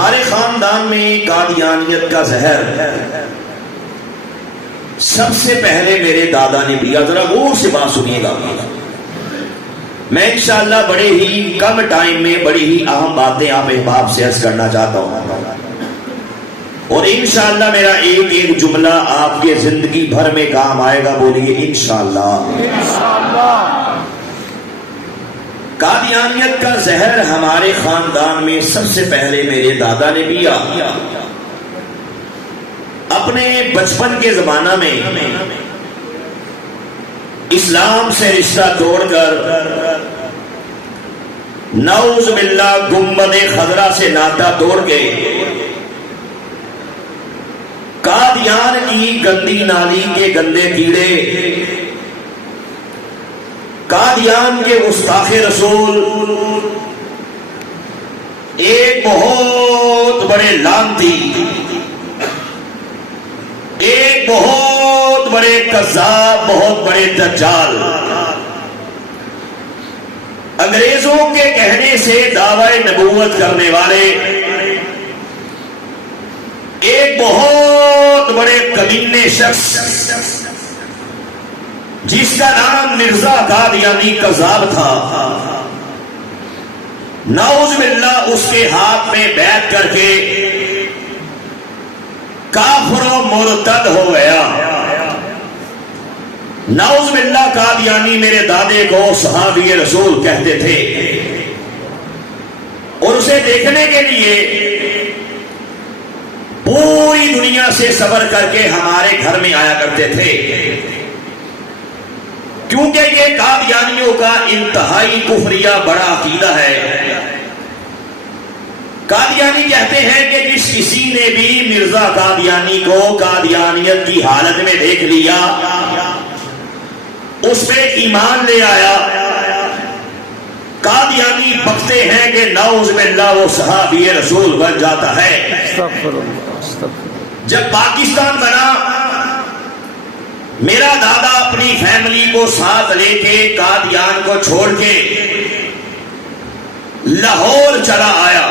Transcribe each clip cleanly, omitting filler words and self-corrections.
ہمارے خاندان میں قادیانیت کا زہر سب سے پہلے میرے دادا نے پیا. ذرا غور سے بات سنیے گا. میں انشاءاللہ بڑے ہی کم ٹائم میں بڑی ہی اہم باتیں آپ احباب سے عرض کرنا چاہتا ہوں، اور انشاءاللہ میرا ایک ایک جملہ آپ کے زندگی بھر میں کام آئے گا. بولیے انشاءاللہ. قادیانیت کا زہر ہمارے خاندان میں سب سے پہلے میرے دادا نے پیا. اپنے بچپن کے زمانہ میں اسلام سے رشتہ توڑ کر نعوذ باللہ گنبد خضرا سے ناطہ توڑ کے قادیان کی گندی نالی کے گندے کیڑے، قادیان کے گستاخ رسول، ایک بہت بڑے لعنتی، ایک بہت بڑے کذاب، بہت بڑے دجال، انگریزوں کے کہنے سے دعوی نبوت کرنے والے ایک بہت بڑے کمینے شخص جس کا نام مرزا قادیانی کذاب تھا، نعوذ باللہ اس کے ہاتھ میں بیعت کر کے کافر و مرتد ہو گیا. نعوذ باللہ قادیانی میرے دادے کو صحابی رسول کہتے تھے، اور اسے دیکھنے کے لیے پوری دنیا سے سفر کر کے ہمارے گھر میں آیا کرتے تھے، کیونکہ یہ قادیانیوں کا انتہائی کفریہ بڑا عقیدہ ہے. قادیانی کہتے ہیں کہ جس کسی نے بھی مرزا قادیانی کو قادیانیت کی حالت میں دیکھ لیا، اس پہ ایمان لے آیا، قادیانی بکتے ہیں کہ نعوذ باللہ وہ صحابی رسول بن جاتا ہے. جب پاکستان بنا، میرا دادا اپنی فیملی کو ساتھ لے کے قادیان کو چھوڑ کے لاہور چلا آیا.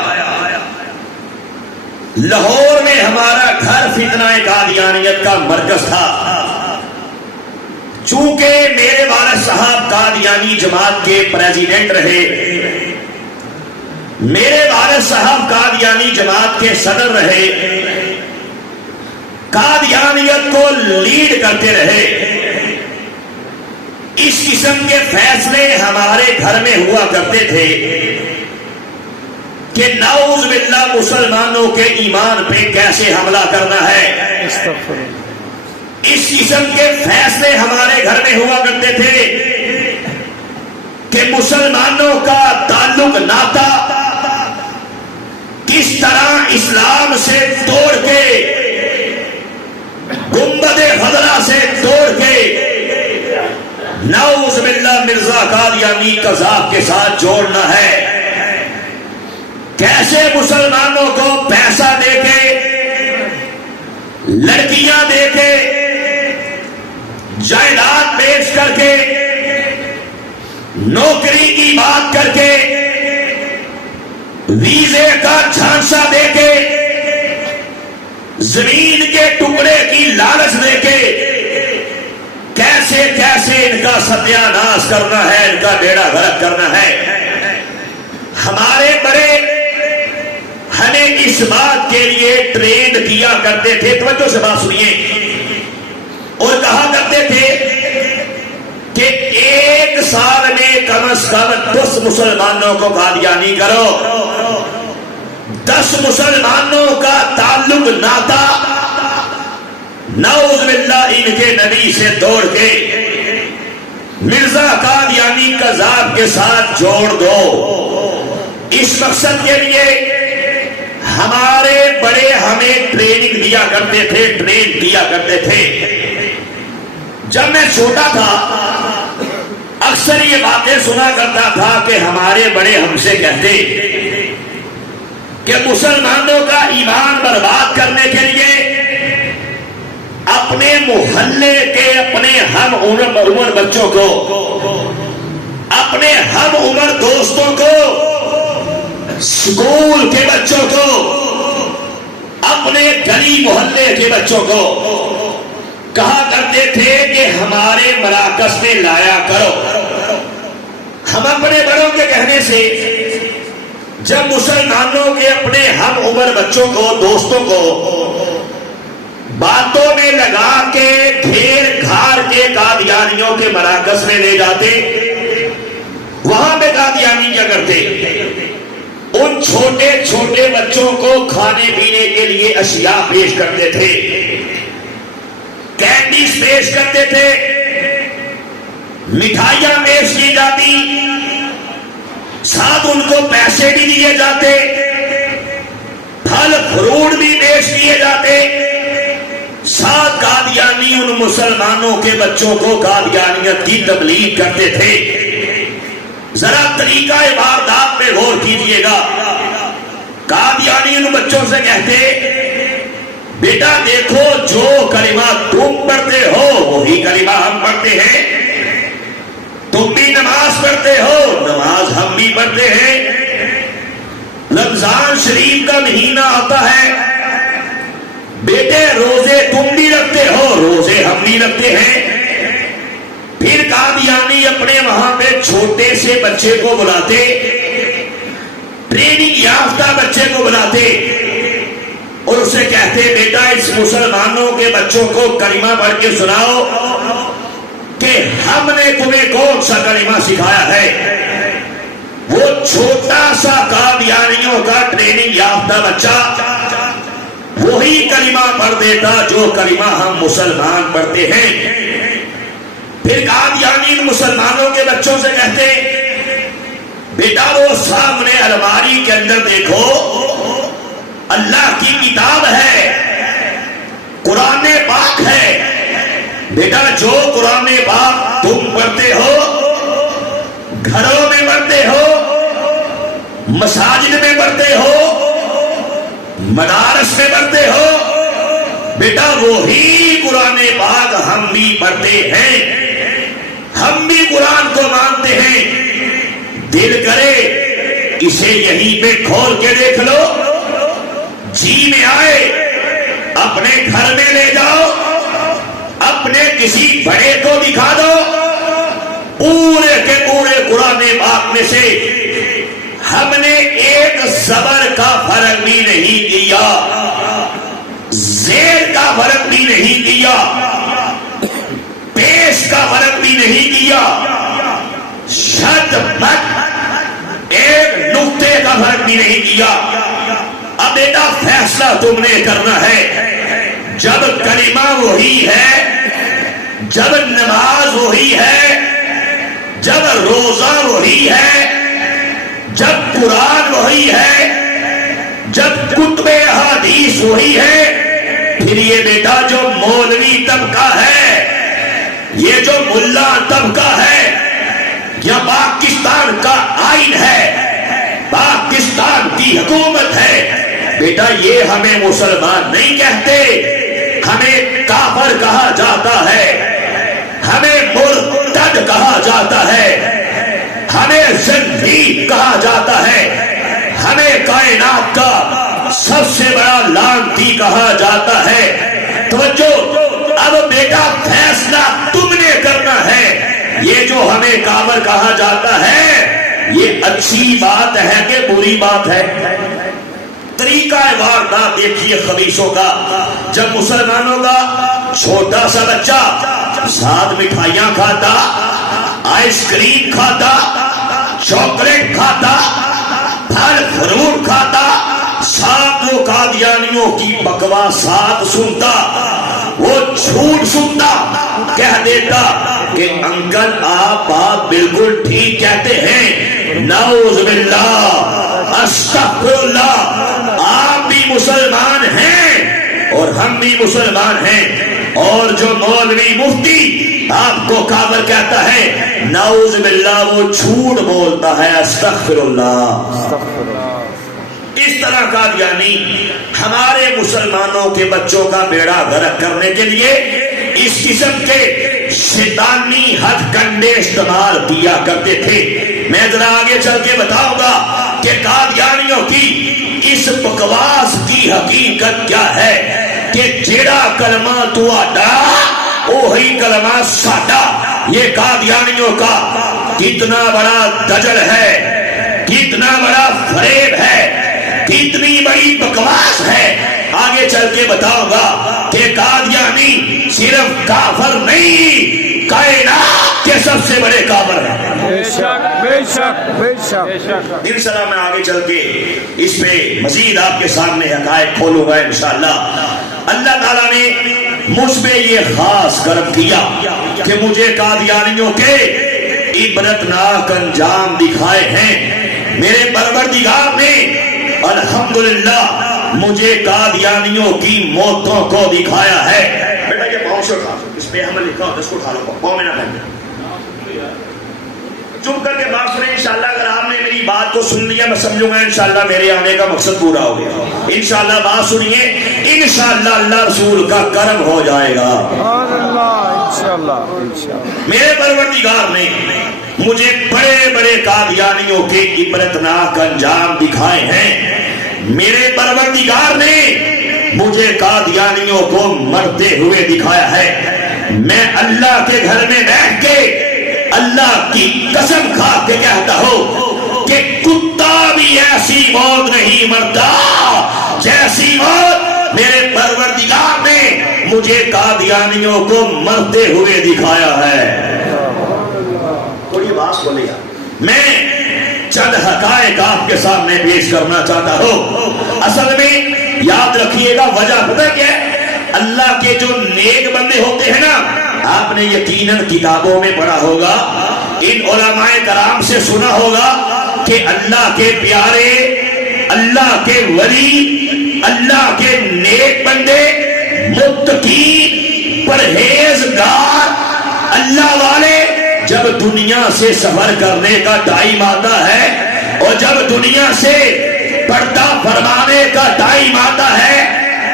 لاہور میں ہمارا گھر فتنہ قادیانیت کا مرکز تھا. چونکہ میرے والد صاحب قادیانی جماعت کے پریزیڈنٹ رہے، میرے والد صاحب قادیانی جماعت کے صدر رہے، قادیانیت کو لیڈ کرتے رہے، اس قسم کے فیصلے ہمارے گھر میں ہوا کرتے تھے کہ نعوذ باللہ مسلمانوں کے ایمان پہ کیسے حملہ کرنا ہے. اس قسم کے فیصلے ہمارے گھر میں ہوا کرتے تھے کہ مسلمانوں کا تعلق ناتا کس طرح اسلام سے توڑ کے، گنبد خضرا سے توڑ کے نعوذ باللہ مرزا قادیانی کذاب کے ساتھ جوڑنا ہے. کیسے مسلمانوں کو پیسہ دے کے، لڑکیاں دے کے، جائیداد بیچ کر کے، نوکری کی بات کر کے، ویزے کا جھانسا دے کے، زمین کے ٹکڑے کی لالچ دے کے کیسے کیسے ان کا ستیہ ناش کرنا ہے، ان کا بیڑا غرق کرنا ہے. ہمارے بڑے ہمیں اس بات کے لیے ٹرینڈ کیا کرتے تھے، توجہ سے بات سنیے، اور کہا کرتے تھے کہ 1 سال میں کم از کم 10 مسلمانوں کو قادیانی کرو، 10 مسلمانوں کا تعلق ناتا نعوذ باللہ ان کے نبی سے توڑ کے مرزا قادیانی کذاب کے ساتھ جوڑ دو. اس مقصد کے لیے ہمارے بڑے ہمیں ٹریننگ دیا کرتے تھے، ٹرین کیا کرتے تھے. جب میں چھوٹا تھا اکثر یہ باتیں سنا کرتا تھا کہ ہمارے بڑے ہم سے کہتے کہ مسلمانوں کا ایمان برباد کرنے کے لیے اپنے محلے کے، اپنے ہم عمر بچوں کو، اپنے ہم عمر دوستوں کو، اسکول کے بچوں کو اپنے گلی محلے کے بچوں کو کہا کرتے تھے کہ ہمارے مراکز میں لایا کرو. ہم اپنے بڑوں کے کہنے سے جب مسلمانوں کے اپنے ہم عمر بچوں کو دوستوں کو باتوں میں لگا کے گھیر گھار کے قادیانیوں کے مراکز میں لے جاتے, وہاں پہ قادیانی کیا کرتے, ان چھوٹے چھوٹے بچوں کو کھانے پینے کے لیے اشیاء پیش کرتے تھے, کینڈیز پیش کرتے تھے, مٹھائیاں پیش کی جاتی, ساتھ ان کو پیسے بھی دیے جاتے, پھل فروٹ بھی پیش کیے جاتے. ساتھ قادیانی ان مسلمانوں کے بچوں کو قادیانیت کی تبلیغ کرتے تھے. ذرا طریقہ واردات پہ غور کیجیے گا. قادیانی ان بچوں سے کہتے, بیٹا دیکھو جو کلمہ تم پڑھتے ہو وہی کلمہ ہم پڑھتے ہیں, تم بھی نماز پڑھتے ہو نماز ہم بھی پڑھتے ہیں, رمضان شریف کا مہینہ آتا ہے, بیٹے روزے تم بھی رکھتے ہو روزے ہم بھی رکھتے ہیں. پھر قادیانی اپنے وہاں پہ چھوٹے سے بچے کو بلاتے, ٹریننگ یافتہ بچے کو بلاتے اور اسے کہتے, بیٹا اس مسلمانوں کے بچوں کو کلمہ پڑھ کے سناؤ کہ ہم نے تمہیں کون سا کلمہ سکھایا ہے. وہ چھوٹا سا قادیانیوں کا ٹریننگ یافتہ بچہ وہی کلمہ پڑھ دیتا جو کلمہ ہم مسلمان پڑھتے ہیں. پھر قادیانی مسلمانوں کے بچوں سے کہتے, بیٹا وہ سامنے الماری کے اندر دیکھو اللہ کی کتاب ہے, قرآن پاک ہے, بیٹا جو قرآن پاک تم پڑھتے ہو, گھروں میں پڑھتے ہو, مساجد میں پڑھتے ہو, مدارس میں پڑھتے ہو, بیٹا وہی قرآن پاک ہم بھی پڑھتے ہیں, ہم بھی قرآن کو مانتے ہیں. دل کرے اسے یہیں پہ کھول کے دیکھ لو, جی میں آئے اپنے گھر میں لے جاؤ, اپنے کسی بڑے کو دکھا دو, پورے کے پورے قرآن پاک میں سے ہم نے ایک زبر کا فرق بھی نہیں کیا, زیر کا فرق بھی نہیں کیا, پیش کا فرق بھی نہیں کیا, شد بد ایک نقطے کا فرق بھی نہیں کیا. اب بیٹا فیصلہ تم نے کرنا ہے, جب کلمہ وہی ہے, جب نماز وہی ہے, جب روزہ وہی ہے, جب قرآن وہی ہے, جب کتب احادیث وہی ہے, پھر یہ بیٹا جو مولوی طبقہ ہے, یہ جو ملا طبقہ ہے, یا پاکستان کا آئین ہے, پاکستان کی حکومت ہے, بیٹا یہ ہمیں مسلمان نہیں کہتے, ہمیں کافر کہا جاتا ہے, ہمیں مرتد کہا جاتا ہے, ہمیں زندیق کہا جاتا ہے, ہمیں کائنات کا سب سے بڑا لعنتی کہا جاتا ہے. توجہ, اب بیٹا فیصلہ تم نے کرنا ہے, یہ جو ہمیں کافر کہا جاتا ہے یہ اچھی بات ہے کہ بری بات ہے. طریقہ واردات دیکھیے خبیثوں کا. جب مسلمانوں کا چھوٹا سا بچہ ساتھ مٹھائیاں کھاتا, آئس کریم کھاتا, چاکلیٹ کھاتا, پھل فروٹ کھاتا, ساتھ وہ قادیانیوں کی بکواسات سنتا, وہ جھوٹ سنتا, کہہ دیتا کہ انکل آپ بات بالکل ٹھیک کہتے ہیں, نعوذ باللہ, استغفر اللہ, آپ بھی مسلمان ہیں اور ہم بھی مسلمان ہیں, اور جو مولوی مفتی آپ کو کافر کہتا ہے, نعوذ باللہ, وہ جھوٹ بولتا ہے, استغفر اللہ. اس طرح قادیانی ہمارے مسلمانوں کے بچوں کا بیڑا غرق کرنے کے لیے اس قسم کے شیطانی ہتھ کنڈے استعمال کیا کرتے تھے. میں ذرا آگے چل کے بتاؤں گا کہ قادیانیوں کی اس بکواس کی حقیقت کیا ہے کہ جیڑا کلمہ تو آڈا وہی کلمہ ساڈا. یہ قادیانیوں کا کتنا بڑا دجل ہے، کتنا بڑا فریب ہے، کتنی بڑی بکواس ہے. آگے چل کے بتاؤں گا کہ قادیانی صرف کافر نہیں، کائنات کے سب سے بڑے کافر ہیں. بے شک بے شک بے شک. انشاءاللہ میں آگے چل کے اس پہ مزید آپ کے سامنے حقائق کھولوں گا انشاءاللہ. اللہ تعالیٰ نے مجھ پہ یہ خاص کرم کیا کہ مجھے قادیانیوں کے عبرتناک انجام دکھائے ہیں. میرے پروردگار نے الحمدللہ مجھے قادیانیوں کی موتوں کو دکھایا ہے. بیٹا یہ پاؤں سے اٹھا، اس پہ ہمیں لکھا ہوتا ہے، اس کو اٹھا لو، پاؤں میں نہ پہننا. چپ کر کے بات سنیں انشاءاللہ. اگر آپ نے میری بات کو سن لیا میں سمجھوں گا انشاءاللہ میرے آنے کا مقصد پورا ہو گیا. انشاءاللہ بات سنیے، انشاءاللہ اللہ رسول کا کرم ہو جائے گا. میرے پروردگار نے مجھے بڑے بڑے قادیانیوں کے عبرتناک انجام دکھائے ہیں. میرے پروردگار نے مجھے قادیانیوں کو مرتے ہوئے دکھایا ہے. میں اللہ کے گھر میں بیٹھ کے اللہ کی قسم کھا کے کہتا ہوں کہ کتا بھی ایسی موت نہیں مرتا جیسی موت میرے پروردگار نے مجھے قادیانیوں کو مرتے ہوئے دکھایا ہے. تھوڑی بات بولے گا. میں چند حقائق آپ کے سامنے پیش کرنا چاہتا ہوں. اصل میں یاد رکھیے گا وجہ پتہ کیا ہے؟ اللہ کے جو نیک بندے ہوتے ہیں نا، آپ نے یقیناً کتابوں میں پڑھا ہوگا، ان علماء کرام سے سنا ہوگا کہ اللہ کے پیارے، اللہ کے ولی، اللہ کے نیک بندے، متقین، پرہیزگار اللہ والے جب دنیا سے سفر کرنے کا ٹائم آتا ہے اور جب دنیا سے پردہ فرمانے کا ٹائم آتا ہے،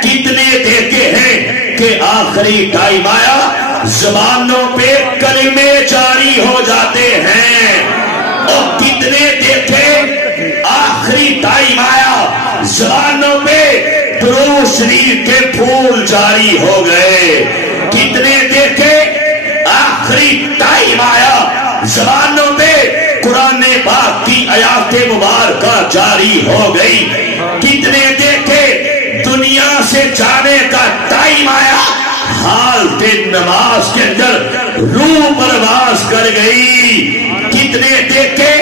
کتنے دیکھے ہیں کہ آخری ٹائم آیا زبانوں پہ کلمے جاری ہو جاتے ہیں، اور کتنے دیکھے آخری ٹائم آیا زبانوں پہ درود شریف کے پھول جاری ہو گئے. کتنے دیکھے آخری ٹائم آیا زبانوں پہ قرآن پاک کی آیات مبارکہ جاری ہو گئی. کتنے دیکھے دنیا سے جانے کا ٹائم آیا، حالت نماز کے اندر روح پرواز کر گئی. کتنے دیکھے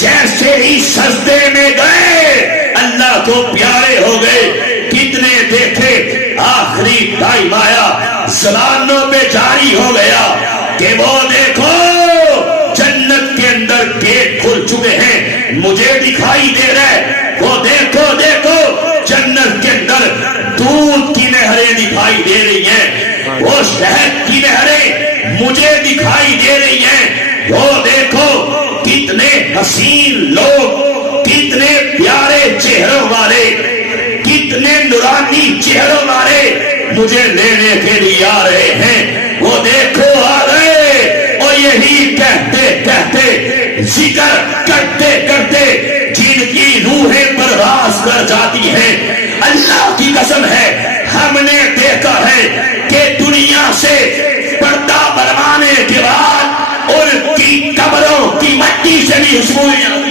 جیسے ہی سجدے میں گئے اللہ کو پیارے ہو گئے. کتنے دیکھے آخری ٹائم آیا زبانوں پہ جاری ہو گیا کہ وہ دیکھو جنت کے اندر گیٹ کھل چکے ہیں، مجھے دکھائی دے رہا ہے. وہ دیکھو دیکھو جنت کے اندر دودھ کی نہریں دکھائی دے رہی ہیں، وہ شہد کی نہریں مجھے دکھائی دے رہی ہیں. وہ دیکھو کتنے حسین لوگ، کتنے پیارے چہروں والے، کتنے نورانی چہروں والے مجھے لینے کے لیے آ رہے ہیں. وہ دیکھو آ گئے، اور یہی کہتے کہتے ذکر کرتے کرتے جن کی روحیں پرواز کر جاتی ہیں. اللہ کی قسم ہے ہم نے دیکھا ہے کہ دنیا سے پردہ بنوانے کے بعد ان کی قبروں کی مٹی سے بھی خوشبوئیں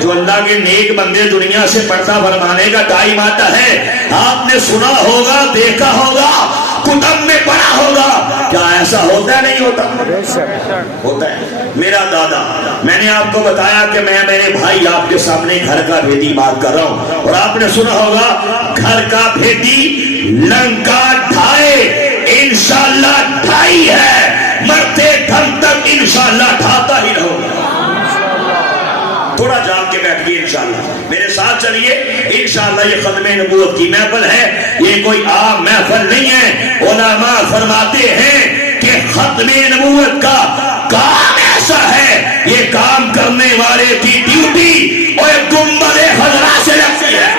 جو اللہ کے نیک بندے دنیا سے پردہ فرمانے کا ٹائم آتا ہے. آپ نے سنا ہوگا، دیکھا ہوگا، کتب میں پڑھا ہوگا. کیا ایسا ہوتا ہے؟ نہیں ہوتا، ہوتا ہے. میرا دادا، میں نے آپ کو بتایا کہ میں میرے بھائی آپ کے سامنے گھر کا بھیدی بات کر رہا ہوں، اور آپ نے سنا ہوگا گھر کا بھیدی لنکا ڈھائے انشاءاللہ ڈھائی ہے، مرتے دم تک انشاءاللہ ڈھاتا ہی رہوں گا. تھوڑا جان کے بیٹھیے انشاءاللہ، میرے ساتھ چلیے انشاءاللہ. یہ ختم نبوت کی محفل ہے، یہ کوئی عام محفل نہیں ہے. علماء فرماتے ہیں کہ ختم نبوت کا کام ایسا ہے، یہ کام کرنے والے کی ڈیوٹی اور گنبد خضرا سے لگتی ہے.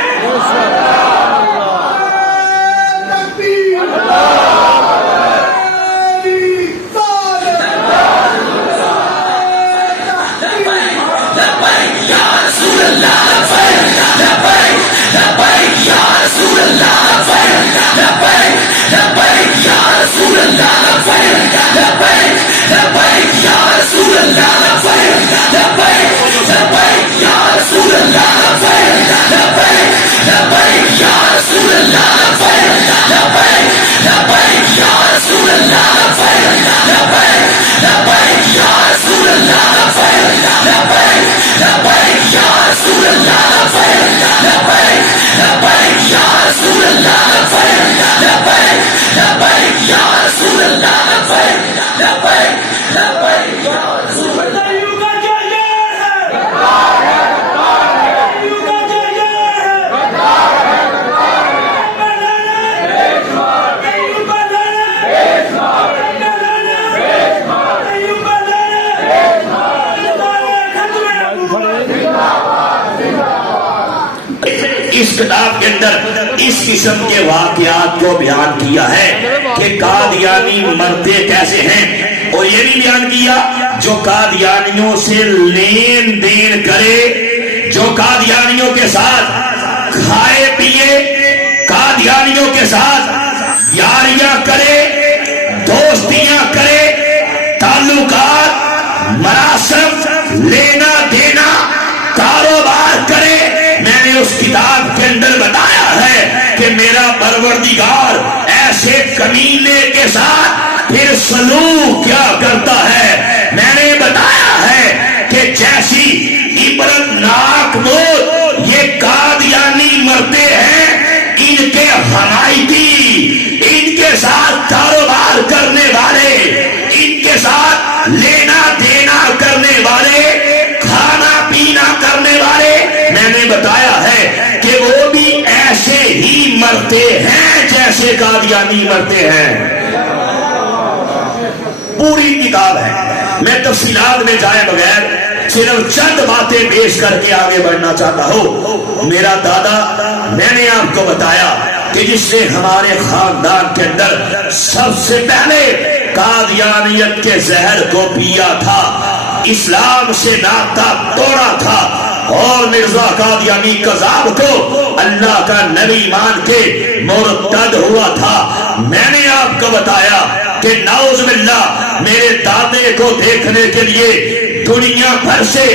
کتاب کے اندر اس قسم کے واقعات کو بیان کیا ہے کہ قادیانی مرتے کیسے ہیں، اور یہ بھی بیان کیا جو قادیانیوں سے لین دین کرے، جو قادیانیوں کے ساتھ کھائے پیے، قادیانیوں کے ساتھ یاریاں کرے، دوستیاں کرے، تعلقات، مراسم، لینا دینا، کاروبار کرے، میں نے اس کتاب کے اندر بتایا ہے کہ میرا پروردگار ایسے کمینے کے ساتھ پھر سلوک کیا کرتا ہے۔ میں نے بتایا ہے کہ جیسی عبرتناک موت یہ قادیانی مرتے ہیں، ان کے حمایتی، ان کے ساتھ کاروبار کرنے والے، ان کے ساتھ لینا دینا کرنے والے، کھانا پینا کرنے والے، میں نے بتایا ہے کہ وہ بھی ایسے ہی مرتے ہیں جیسے قادیانی مرتے ہیں۔ پوری کتاب ہے، میں تفصیلات میں جائے بغیر صرف چند باتیں پیش کر کے آگے بڑھنا چاہتا ہوں۔ میرا دادا، میں نے آپ کو بتایا کہ جس نے ہمارے خاندان کے اندر سب سے پہلے قادیانیت کے زہر کو پیا تھا، اسلام سے ناطہ توڑا تھا، اور مرزا قادیانی قذاب کو اللہ کا نبی مان کے مرتد ہوا تھا۔ میں نے آپ کو بتایا کہ نعوذ باللہ میرے دادے کو دیکھنے کے لیے دنیا بھر سے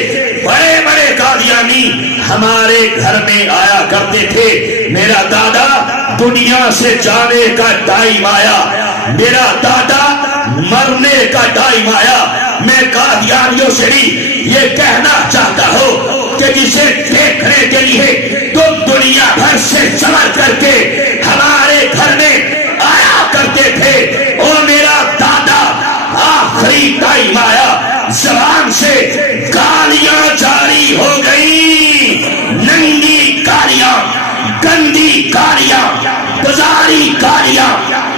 بڑے بڑے قادیانی ہمارے گھر میں آیا کرتے تھے۔ میرا دادا دنیا سے جانے کا ٹائم آیا، میرا دادا مرنے کا ٹائم آیا۔ میں قادیانیوں سے بھی یہ کہنا چاہتا ہوں کہ جسے دیکھنے کے لیے تم دنیا بھر سے سفر کر کے ہمارے گھر میں آیا کرتے تھے، اور میرا دادا آخری ٹائم آیا، زبان سے گالیاں جاری ہو گئی، ننگی گالیاں، گندی گالیاں، بازاری گالیاں،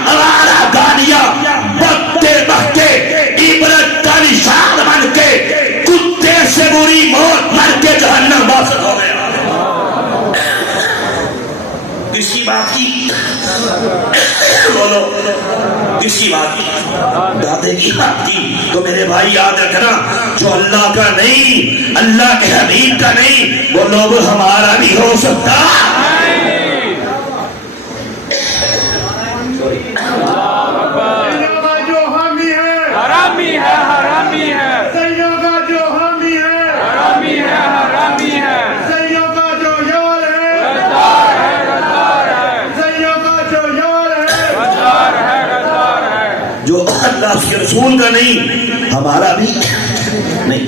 آوارہ گالیاں، بکتے بکتے عبرت کا نشان بن کے کتے سے بری موت مر کے جہنم واصل ہو گیا۔ کس کی بات کی؟ بولو، کس کی بات کی؟ دادے کی بات کی۔ تو میرے بھائی یاد رکھنا، جو اللہ کا نہیں، اللہ کے حبیب کا نہیں، وہ لوگ ہمارا بھی ہو سکتا۔ جو اللہ کے رسول کا نہیں، ہمارا بھی نہیں۔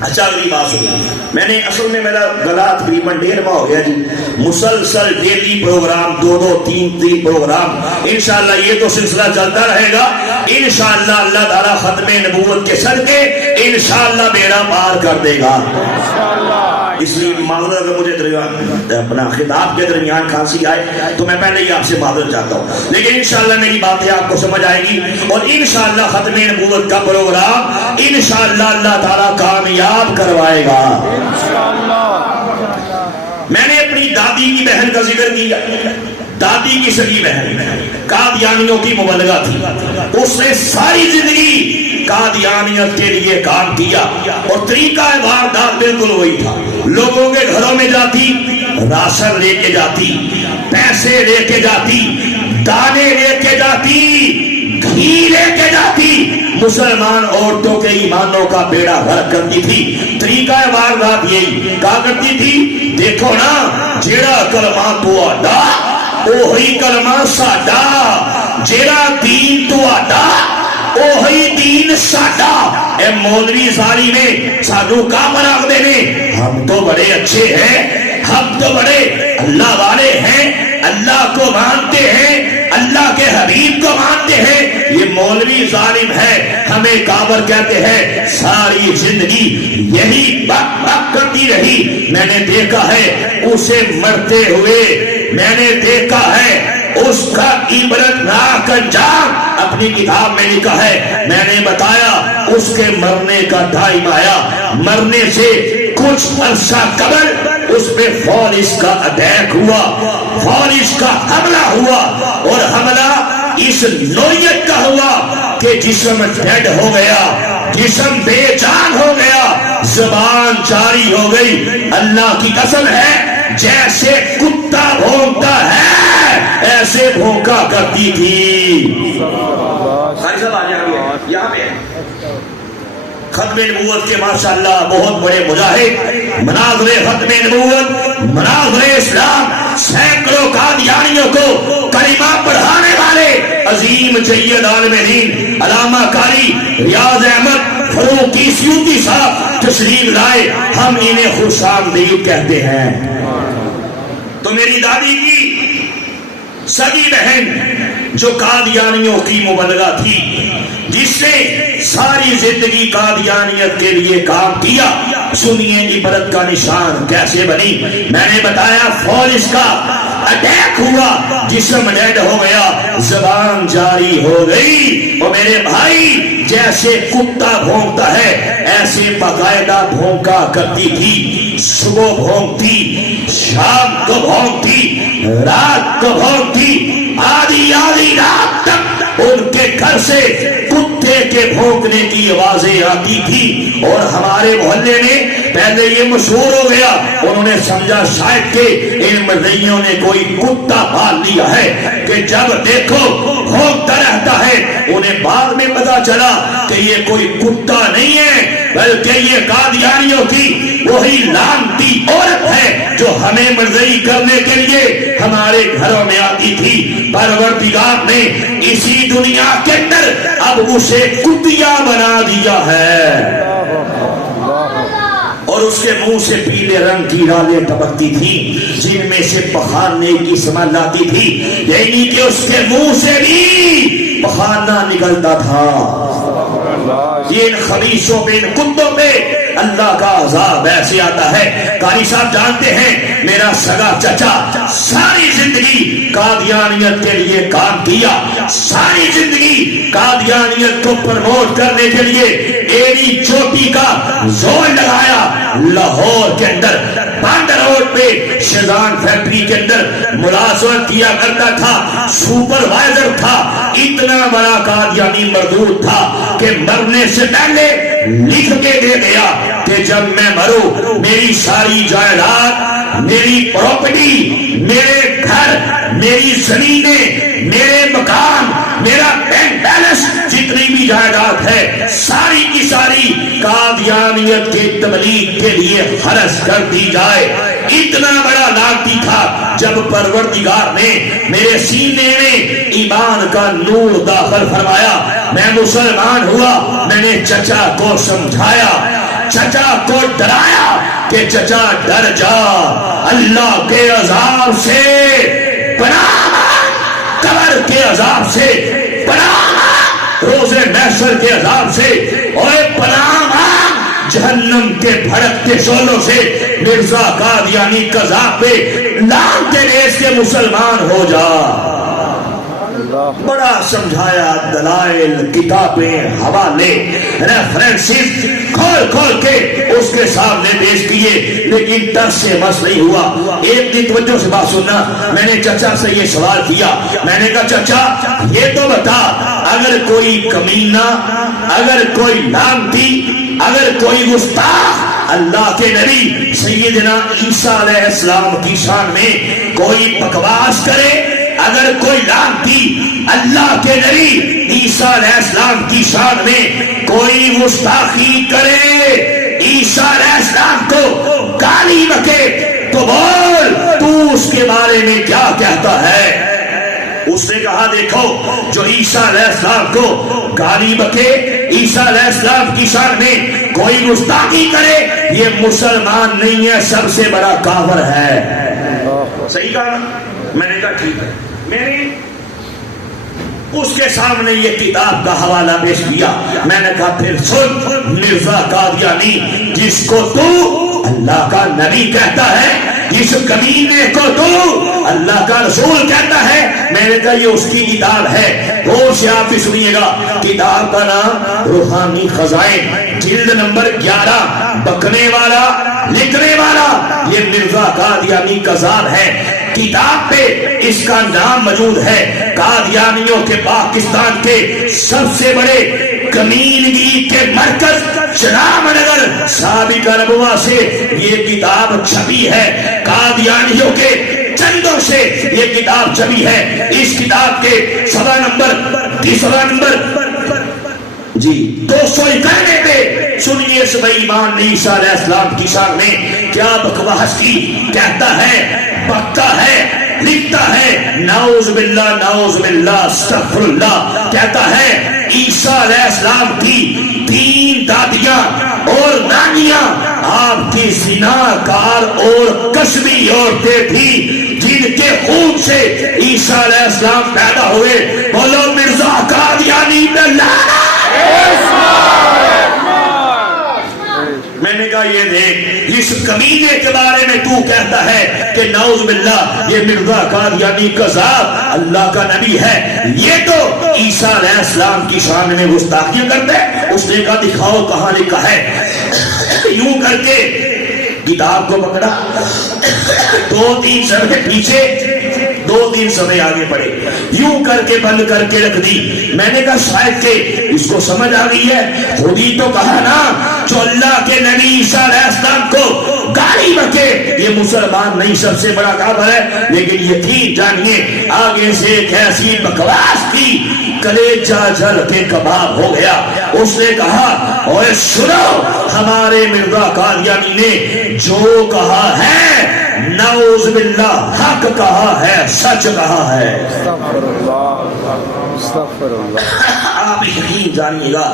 اچھا اگلی بات سنیے، میں نے اصل میں میرا گلا تقریباً 1.5 ماہ ہو گیا جی، مسلسل ڈیلی پروگرام، 2 3 پروگرام، انشاءاللہ یہ تو سلسلہ چلتا رہے گا۔ انشاءاللہ اللہ تعالیٰ ختم نبوت کے صدقے انشاءاللہ بیڑا پار کر دے گا۔ اس لیے معذرت اگر مجھے اپنا خطاب کے درمیان کھانسی آئے تو میں پہلے ہی آپ سے معذرت چاہتا ہوں، لیکن انشاءاللہ میری باتیں آپ کو سمجھ آئے گی، اور انشاءاللہ ختم نبوت کا پروگرام انشاءاللہ اللہ تعالیٰ کامیاب کروائے گا۔ میں نے اپنی دادی کی بہن کا ذکر کیا، دادی کی سگی بہن قادیانیوں کی مبلغہ تھی، اس نے ساری زندگی قادیانیت کے لیے کام کیا، اور طریقہ واردات بالکل وہی تھا۔ لوگوں کے گھروں میں جاتی، راشن لے کے جاتی، پیسے لے کے جاتی، دانے لے کے جاتی، گھی لے کے جاتی، مسلمان عورتوں کے ایمانوں کا بیڑا غرق کرتی تھی۔ طریقہ واردات یہی کہا کرتی تھی، دیکھو نا جیڑا کلمہ تو آڈا اوہی کلمہ ساڈا، جیڑا دین تو آڈا اوہی دین ساڈا۔ اے مولوی ظالم نے سانو کا مراغ دے نے، ہم تو بڑے اچھے ہیں، ہم تو بڑے اللہ والے ہیں، اللہ کو مانتے ہیں، اللہ کے حبیب کو مانتے ہیں۔ یہ مولوی ظالم ہے، ہمیں کافر کہتے ہیں، ساری زندگی یہی بک بک کرتی رہی۔ میں نے دیکھا ہے اسے مرتے ہوئے، میں نے دیکھا ہے اس کا عبرتناک انجام اپنی کتاب میں لکھا ہے۔ میں نے بتایا اس کے مرنے کا ٹائم آیا، مرنے سے کچھ عرصہ قبل اس پہ فوج کا اٹیک ہوا، فوج کا حملہ ہوا، اور حملہ اس نوعیت کا ہوا کہ جسم ڈیڈ ہو گیا، جسم بے جان ہو گیا، زبان جاری ہو گئی۔ اللہ کی قسم ہے جیسے کتا بھونکتا ہے ایسے بھونکا کرتی تھی۔ یہاں پہ ختم نبوت کے ماشاءاللہ بہت بڑے مجاہد، مناظر ختم نبوت، مناظر اسلام، سینکڑوں قادیانیوں کو کلمہ پڑھانے والے عظیم جید عالم دین علامہ قاری ریاض احمد فاروقی سیوطی صاحب تشریف لائے، ہم انہیں خوش آمدید کہتے ہیں۔ تو میری دادی کی سگی بہن جو قادیانیوں کی مبلغہ تھی، جس نے ساری زندگی قادیانیت کے لیے کام کیا، سنیے عبرت کا نشان کیسے بنی۔ میں نے بتایا فوج کا اٹیک ہوا، جسم ڈیڈ ہو گیا، زبان جاری ہو گئی، اور میرے بھائی جیسے کتا بھونکتا ہے ایسے باقاعدہ بھونکا کرتی تھی۔ صبح بھونکتی، شام کو بھونکتی، رات کو بھونکتی، آدھی رات تک ان کے گھر سے کتے کے بھونکنے کی آوازیں آتی تھی۔ اور ہمارے محلے میں پہلے یہ مشہور ہو گیا، انہوں نے سمجھا شاید کہ ان مردیوں نے کوئی کتا پال لیا ہے کہ جب دیکھو بھونکتا رہتا ہے۔ انہیں بعد میں پتا چلا کہ یہ کوئی کتا نہیں ہے بلکہ یہ قادیانیوں کی وہی لعنتی عورت ہے جو ہمیں مرضی کرنے کے لیے ہمارے گھروں میں آتی تھی۔ پروردگار نے اسی دنیا کے اندر اب اسے کتیا بنا دیا ہے، اور اس کے منہ سے پیلے رنگ کی رالیں ٹپکتی تھی جن میں سے پخانے کی سمل آتی تھی، یعنی کہ اس کے منہ سے بھی پخانہ نکلتا تھا۔ یہ ان خبیثوں پہ، ان کتوں پہ اللہ کا عذاب ایسے آتا ہے۔ قاری صاحب جانتے ہیں میرا سگا چچا ساری زندگی قادیانیت کے لیے کام کیا، ساری زندگی قادیانیت کو پروموٹ کرنے کے لیے ایڑی چوٹی کا زور لگایا۔ لاہور کے اندر بند روڈ پہ شیزان فیکٹری کے اندر ملازمت کیا کرتا تھا، سپروائزر تھا، اتنا بڑا قادیانی مردود تھا کہ مرنے سے پہلے لکھ کے دے دیا کہ جب میں مروں میری ساری جائیداد، میری پراپرٹی، میرے گھر، میری زمینیں، میرے مکان، میرا بینک بیلنس، جتنی بھی جائیداد ہے ساری کی ساری قادیانیت کی تبلیغ کے لیے خرچ کر دی جائے۔ اتنا بڑا لعنتی تھا۔ جب پروردگار نے میرے سینے میں ایمان کا نور داخل فرمایا، میں مسلمان ہوا، میں نے چچا کو سمجھایا، چچا کو ڈرایا کہ چچا ڈر جا، اللہ کے عذاب سے پناہ مانگ، قبر کے عذاب سے پناہ مانگ، روز محشر کے عذاب سے، اور پناہ مانگ جہنم کے بھڑکتے شعلوں سے۔ مرزا قادیانی قذاب پہ لام کے ریس کے مسلمان ہو جا۔ بڑا سمجھایا، دلائل، کتابیں، حوالے، ریفرنسز کھول کھول کے اس کے سامنے پیش کیے، لیکن ڈر سے بس نہیں ہوا۔ ایک دن توجہ سے بات سننا، میں نے چچا سے یہ سوال کیا، میں نے کہا چچا یہ تو بتا، اگر کوئی کمینہ، اگر کوئی لعنتی، اگر کوئی گستاخ اللہ کے نبی سیدنا عیسیٰ علیہ السلام کی شان میں کوئی بکواس کرے، اگر کوئی لعنتی اللہ کے نبی عیسیٰ علیہ السلام کی شان میں کوئی گستاخی کرے، عیسیٰ علیہ السلام کو گالی بکے، تو بول تو اس کے بارے میں کیا کہتا ہے؟ اس نے کہا دیکھو جو عیسیٰ علیہ السلام کو گالی بکے، عیسیٰ علیہ السلام کی شان میں کوئی گستاخی کرے، یہ مسلمان نہیں ہے، سب سے بڑا کافر ہے۔ صحیح کہا؟ میں نے کہا ٹھیک ہے۔ میں نے اس کے سامنے یہ کتاب کا حوالہ پیش کیا، میں نے کہا پھر سن، مرزا قادیانی جس کو تو اللہ کا نبی کہتا ہے، اس کمینے کو دو، اللہ کا رسول کہتا ہے، میں نے کہا یہ اس کی کتاب ہے، غور سے آپ بھی سنیے گا، کتاب کا نام روحانی خزائن، جلد نمبر 11، بکنے والا لکھنے والا یہ مرزا قادیانی کذاب ہے، کتاب پہ اس کا نام موجود ہے، قادیانیوں کے پاکستان کے سب سے بڑے کمینگی کے مرکز شرام نگر سابق ربوہ سے یہ کتاب چھپی ہے، قادیانیوں کے چندوں سے یہ کتاب چھپی ہے، اس کتاب کے سوا نمبر جی 291 پہ سنیے اس بے ایمان نے عیسیٰ علیہ السلام کی شان میں کیا بکواس کی، کہتا ہے، بکتا ہے، لکھتا ہے، نعوذ باللہ استغفر اللہ، کہتا ہے عیسیٰ علیہ السلام کی 3 دادیاں اور نانیاں آپ کی زناکار اور کسبی عورتیں تھی، جن کے خون سے عیسیٰ علیہ السلام پیدا ہوئے، بولو مرزا قادیانی اللہ۔ میں نے کہا یہ دیکھ، اس کمینے کے بارے میں تو کہتا ہے کہ نعوذ باللہ یہ مرزا قادیانی کذاب اللہ کا نبی ہے، یہ تو عیسیٰ علیہ السلام کی شان میں گستاخیاں کرتا ہے۔ اس نے کہا دکھاؤ کہاں لکھا ہے، یوں کر کے کتاب کو پکڑا، 2-3 صفحے پیچھے 2-3 صفحے آگے پڑے، یوں کر کے بند کر کے رکھ دی۔ میں نے کہا شاید کہ اس کو سمجھ آ گئی ہے، خود ہی تو کہا نا جو اللہ کے نبی عیسیٰ علیہ السلام کو گالی بکے یہ مسلمان نہیں سب سے بڑا کافر ہے، لیکن یہ تھی جانیے آگے سے ایک ایسی بکواس تھی کلیجہ جل کے کباب ہو گیا۔ اس نے کہا اوے سنو، ہمارے مرزا قادیانی نے جو کہا ہے نعوذ باللہ حق کہا ہے، سچ کہا ہے۔ آپ یقین جانیے گا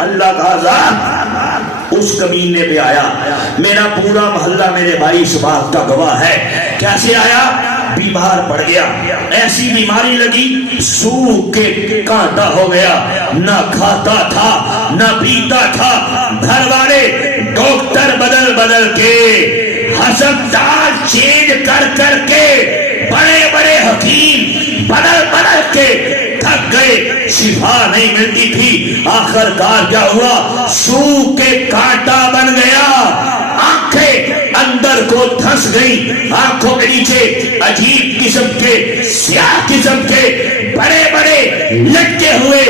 اللہ کا عذاب اس کمینے پہ آیا، میرا پورا محلہ میرے بھائی اس بات کا گواہ ہے۔ کیسے آیا؟ بیمار پڑ گیا، ایسی بیماری لگی سوکھ کے کانٹا ہو گیا، نہ کھاتا تھا نہ پیتا تھا، گھر والے ڈاکٹر بدل کے ہسپتال چینج کر کے بڑے حکیم بدل کے تھک گئے، شفا نہیں ملتی تھی، آخر کار کیا ہوا، سوکھ کے کانٹا بن گیا، آنکھیں اندر کو دھس گئی، آنکھوں کے نیچے عجیب قسم کے سیاہ قسم کے بڑے لٹکے ہوئے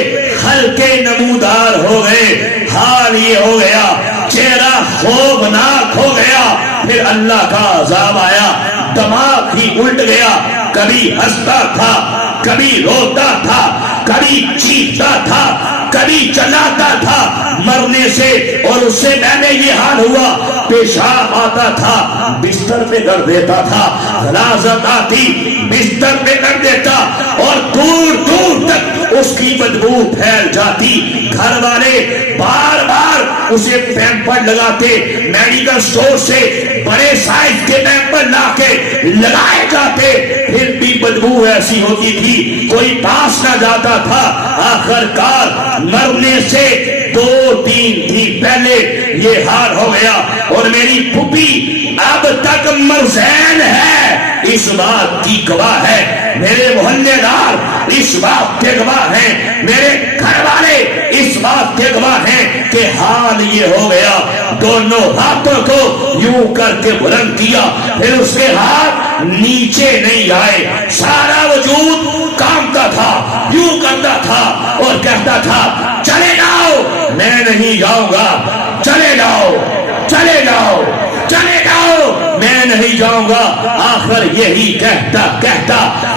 ہلکے نمودار ہو گئے، حال یہ ہو گیا، چہرہ خوفناک ہو گیا۔ پھر اللہ کا عذاب آیا، دماغ ہی الٹ گیا، کبھی ہنستا تھا، کبھی روتا تھا، کبھی چیختا تھا، کبھی چلاتا تھا مرنے سے، اور اس سے میں نے یہ حال ہوا، پیشاب آتا تھا بستر پہ کر دیتا تھا، غلاظت آتی بستر پہ کر دیتا، اور دور تک اس کی بدبو پھیل جاتی، گھر والے بار اسے پیمپر لگاتے، میڈیکل سٹور سے بڑے سائز کے پیمپر لا کے لگائے جاتے، پھر بھی بدبو ایسی ہوتی تھی کوئی پاس نہ جاتا تھا، آخر کار مرنے سے 2-3 دن پہلے یہ حال ہو گیا، اور میری پھوپھی اب تک مرزین ہے، اس بات کی گواہ ہے، میرے محلے دار اس بات کے گواہ ہیں، میرے گھر والے اس بات کے گواہ ہیں کہ حال یہ ہو گیا، دونوں ہاتھوں کو یوں کر کے بلند کیا، پھر اس کے ہاتھ نیچے نہیں آئے، سارا وجود کامتا تھا، یوں کرتا تھا اور کہتا تھا چلے جاؤ، میں نہیں جاؤں گا، چلے جاؤ چلے جاؤ چلے جاؤ، میں نہیں جاؤں گا، آخر یہی کہتا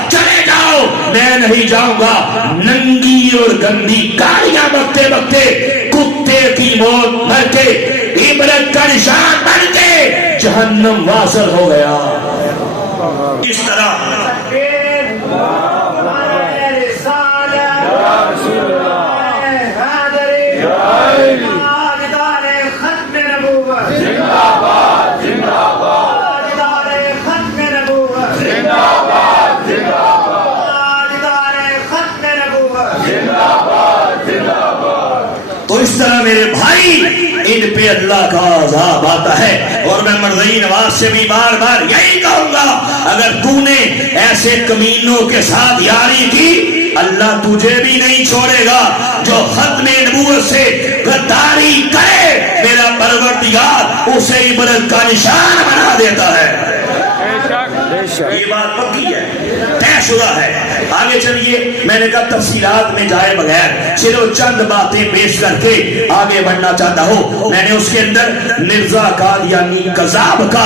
چلے جاؤ، میں نہیں جاؤں گا، ننگی اور گندی گالیاں بکتے کتے کی موت مر کے عبرت کا نشان بن کے جہنم واصل ہو گیا۔ اس طرح تو اس طرح میرے بھائی ان پہ اللہ کا عذاب آتا ہے. اور میں مرضی نواز سے بھی بار بار یہی کہوں گا، اگر تو نے ایسے کمینوں کے ساتھ یاری کی اللہ تجھے بھی نہیں چھوڑے گا. جو ختم نبوت سے غداری کرے میرا پروردگار اسے عبرت کا نشان بنا دیتا ہے. یہ بات پکی ہے، طے شدہ ہے. آگے چلیے، میں نے کہا تفصیلات میں جائے بغیر صرف چند باتیں پیش کر کے آگے بڑھنا چاہتا ہوں. میں نے اس کے اندر مرزا قادیانی کذاب کا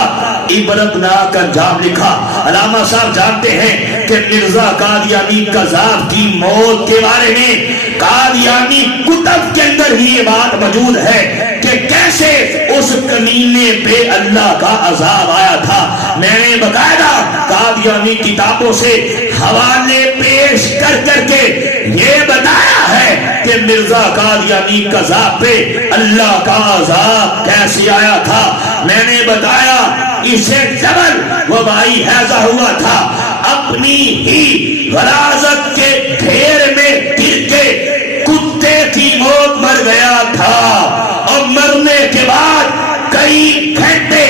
عبرتناک انجام لکھا. علامہ صاحب جانتے ہیں کہ مرزا قادیانی کذاب کی موت کے بارے میں قادیانی کتب کے اندر ہی یہ بات موجود ہے کہ کیسے اس کمینے پہ اللہ کا عذاب آیا تھا. میں نے باقاعدہ قادیانی کتابوں سے حوالے پیش کر کر کے یہ بتایا ہے کہ مرزا قادیانی کذاب پہ اللہ کا عذاب کیسے آیا تھا. میں نے بتایا اسے ڈبل وبائی ہیضہ ہوا تھا، اپنی ہی غلاظت کے گھیر میں گر کے کتے کی موت مر گیا تھا، اور مرنے کے بعد کئی گھنٹے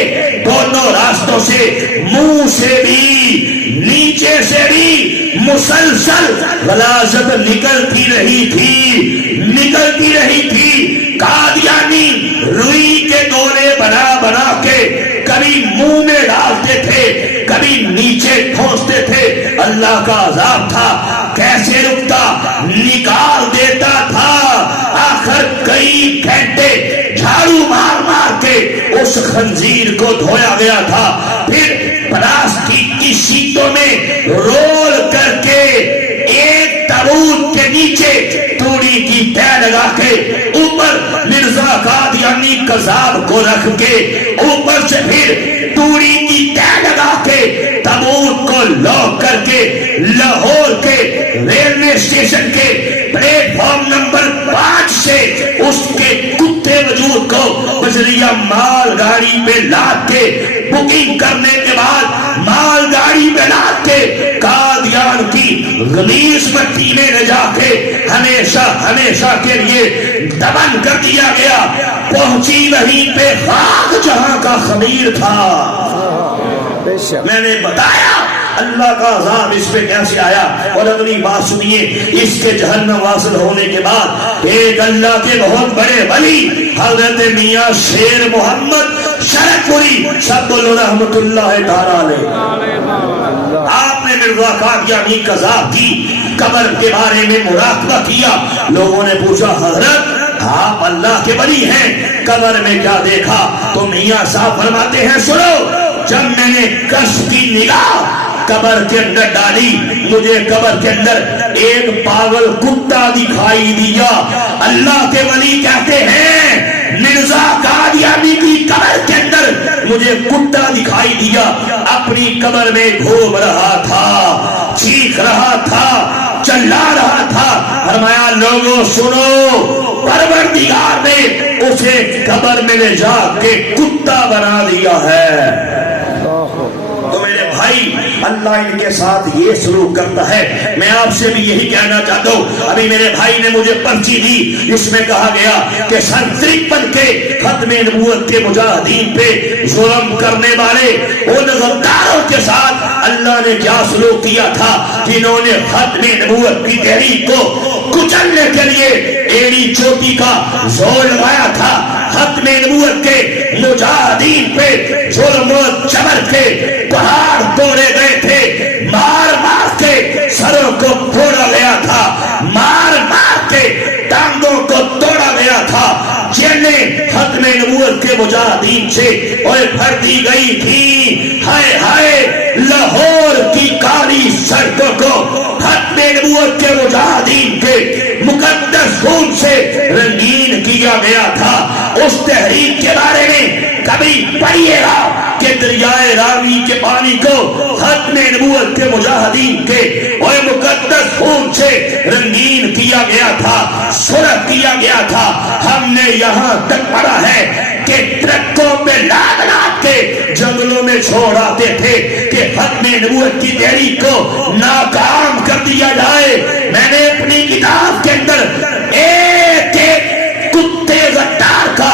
دونوں راستوں سے، منہ سے بھی نیچے سے بھی مسلسل غلاظت نکلتی رہی تھی. قادیانی روئی کے گولے بنا بنا کے کبھی منہ میں ڈالتے تھے، کبھی نیچے ٹھونستے تھے. اللہ کا عذاب تھا، کیسے رکتا، نکال دیتا تھا. آخر کئی گھنٹے جھاڑو مار مار کے اس خنزیر کو دھویا گیا تھا، پھر پلاسٹک کی شیٹوں میں رول کر کے ایک تابوت کے نیچے توڑی کی تہ لگا کے اوپر مرزا قادیانی کذاب کو رکھ کے اوپر سے پھر توڑی کی تہ لگا کے تابوت کو لاک کر کے لاہور کے ریلوے اسٹیشن کے پلیٹ فارم نمبر 5 سے اس کے کتے وجود کو بجریہ مال گاڑی پہ لاد کے بکنگ کرنے کے بعد مال گاڑی پہ لاد کے قادیان کی غلیظ مٹی میں لے جا کے ہمیشہ کے لیے دفن کر دیا گیا. پہنچی وہیں پہ خاک جہاں کا خمیر تھا. میں نے بتایا اللہ کا عذاب اس پہ کیسے آیا. اور اگلی بات سنیے، اس کے جہنم واصل ہونے کے بعد ایک اللہ کے بہت بڑے ولی حضرت میاں شیر محمد شرک پوری سب بولو رحمت اللہ تعالی علیہ، آپ نے مرزا قادیانی کذاب کی قبر کے بارے میں مراقبہ کیا. لوگوں نے پوچھا حضرت آپ اللہ کے ولی ہیں، قبر میں کیا دیکھا؟ تو میاں صاحب فرماتے ہیں سنو، جب میں نے کش کی نگاہ قبر کے اندر ڈالی مجھے قبر کے اندر ایک پاگل کتا دکھائی دیا. اللہ کے ولی کہتے ہیں مرزا قادیانی کی قبر کے اندر مجھے کتا دکھائی دیا، اپنی قبر میں گھوم رہا تھا، چیخ رہا تھا، چلا رہا تھا. فرمایا لوگوں سنو، پروردگار نے اسے قبر میں لے جا کے کتا بنا دیا ہے. تو میرے بھائی اللہ ان کے ساتھ یہ سلوک کرتا ہے. میں آپ سے بھی یہی کہنا چاہتا ہوں، ابھی میرے بھائی نے مجھے پرچی دی، اس میں کہا گیا کہ سن 53 کے ختم نبوت کے مجاہدین پہ ظلم کرنے والے ان غداروں کے ساتھ اللہ نے کیا سلوک کیا تھا جنہوں نے ختم نبوت کی تحریک کو کچلنے کے لیے ایڑی چوٹی کا زور لگایا تھا. ختم نبوت کے مجاہدین پہ ظلم و جبر کے پہاڑ توڑے گئے تھے، مار مار کے سروں کو توڑا گیا تھا، مار مار کے ٹانگوں کو توڑا گیا تھا. جیلیں ختم نبوت کے مجاہدین سے اور بھر دی گئی تھی. ہائے ہائے لاہور کی کالی سڑکوں کو ختم نبوت کے مجاہدین کے مقدس خون سے رنگین کیا گیا تھا. اس تحریک کے بارے میں کبھی پڑھیے گا کہ دریائے راوی کے پانی کو ختم نبوت کے مجاہدین کے اور مقدس خون سے رنگین کیا گیا تھا، سرخ کیا گیا تھا. ہم نے یہاں تک پڑھا ہے کہ ٹرکوں پہ لاد لاد کے جنگلوں میں چھوڑ آتے تھے کہ ختم نبوت کی تحریک کو ناکام کر دیا جائے. میں نے اپنی کتاب کے اندر ایک ایک کتے غدار کا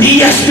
DSP,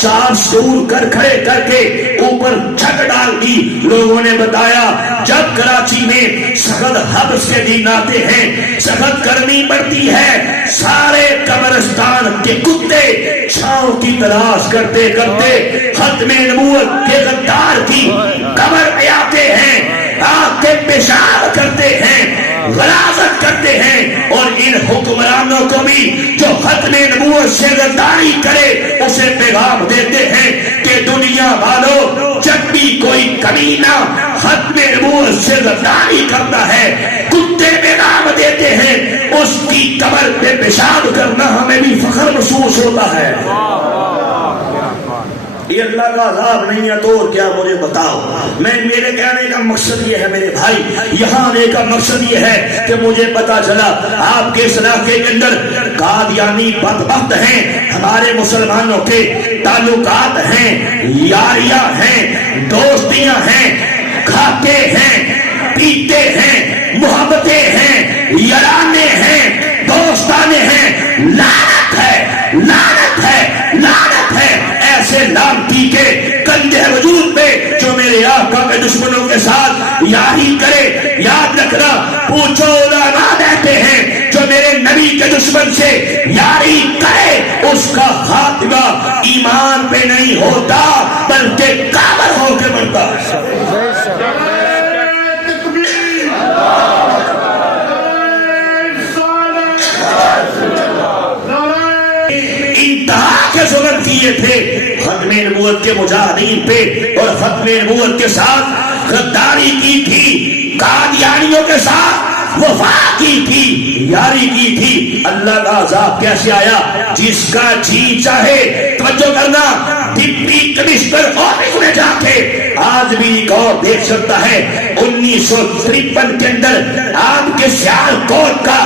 4 سور کر کھڑے کر کے اوپر چھت ڈال دی. لوگوں نے بتایا جب کراچی میں سخت حبس کے دن آتے ہیں, سخت گرمی پڑتی ہے, سارے قبرستان کے کتے چھاؤں کی تلاش کرتے کرتے ختم نبوت کے غدار کی قبر پہ آتے ہیں, آ کے پیشاب کرتے ہیں, غلاظت کرتے ہیں, اور ان حکمرانوں کو بھی جو ختم نبوت سے غداری کرے اسے پیغام دیتے ہیں کہ دنیا والوں جب بھی کوئی کمینہ ختم نبوت سے غداری کرتا ہے کتے پیغام دیتے ہیں اس کی قبر پہ پیشاب کرنا ہمیں بھی فخر محسوس ہوتا ہے. یہ اللہ کا عذاب نہیں ہے تو اور کیا مجھے بتاؤ. میرے کہنے کا مقصد یہ ہے میرے بھائی, یہاں آنے کا مقصد یہ ہے کہ مجھے پتا چلا آپ کے اس علاقے کے اندر قادیانی بدبخت ہیں, ہمارے مسلمانوں کے تعلقات ہیں, یاریاں ہیں, دوستیاں ہیں, کھاتے ہیں, پیتے ہیں, محبتیں ہیں, یارانے ہیں, دوستانے ہیں. لعنت ہے, لعنت ہے, لعنت ہے ایسے لعنتی کے کندھے وجود پہ جو میرے آقا کے دشمنوں کے ساتھ یاری کرے. یاد رکھنا, پوچھو علماء کہتے ہیں جو میرے نبی کے دشمن سے یاری کرے اس کا خاتمہ ایمان پہ نہیں ہوتا بلکہ کافر ہو کے مرتا ہے. انتہا کے ظلم کیے تھے ختم نبوت کے مجاہدین پہ, اور ختم نبوت کے ساتھ غداری کی تھی, قادیانیوں کے ساتھ وفا کی تھی, یاری کی تھی. اللہ کا عذاب کیسے آیا؟ جس کا جی چاہے توجہ کرنا, ڈپٹی کمشنر آفس میں جا کے آج بھی ریکارڈ دیکھ سکتا ہے. 1953 کے اندر آپ کے سیالکوٹ کا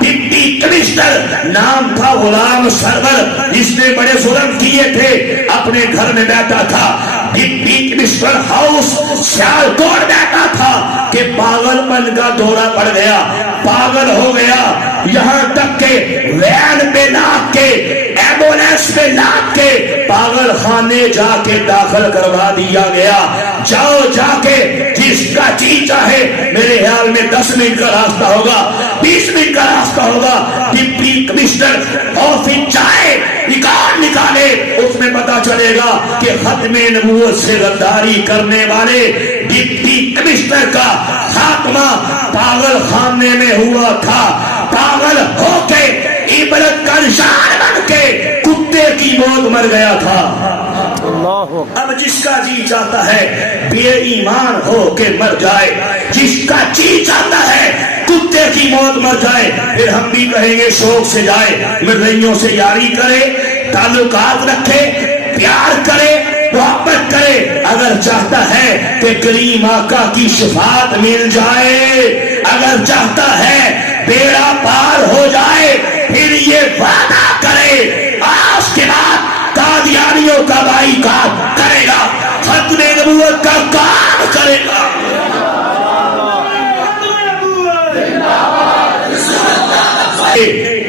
ڈپٹی کمشنر نام تھا غلام سرور, جس نے بڑے ظلم کیے تھے, اپنے گھر میں بیٹھا تھا. ڈپٹی کمشنر ہاؤس سیالکوٹ بیٹھا تھا کہ پاگل پن کا دورہ پڑ گیا, پاگل ہو گیا. یہاں تک کہ وین پہ لاکھ کے, ایمبولینس پہ لاکھ کے پاگل خانے جا کے داخل کروا دیا گیا. جاؤ جا کے جس کا جی چاہے, میرے خیال میں 10 منٹ کا راستہ ہوگا, 20 منٹ کا راستہ ہوگا, ڈپٹی کمشنر آفس جائے, ریکارڈ نکالے, اس میں پتا چلے گا کہ ختم نبوت سے غداری کرنے والے ڈپٹی کمشنر کا خاتمہ پاگل خانے میں ہوا تھا. پاگل ہو کے عبرت کا نشان بن کے کتے کی موت مر گیا تھا. اب جس کا جی چاہتا ہے بے ایمان ہو کے مر جائے, جس کا جی چاہتا ہے کتے کی موت مر جائے. پھر ہم بھی کہیں گے شوق سے جائے, مرغیوں سے یاری کرے, تعلقات رکھے, پیار کرے, محبت کرے. اگر چاہتا ہے کہ کریم آقا کی شفاعت مل جائے, اگر چاہتا ہے بیڑا پار ہو جائے, پھر یہ وعدہ کرے آج کے بعد قادیانیوں کا بائیکاٹ کرے گا, ختم نبوت کا کام کرے گا.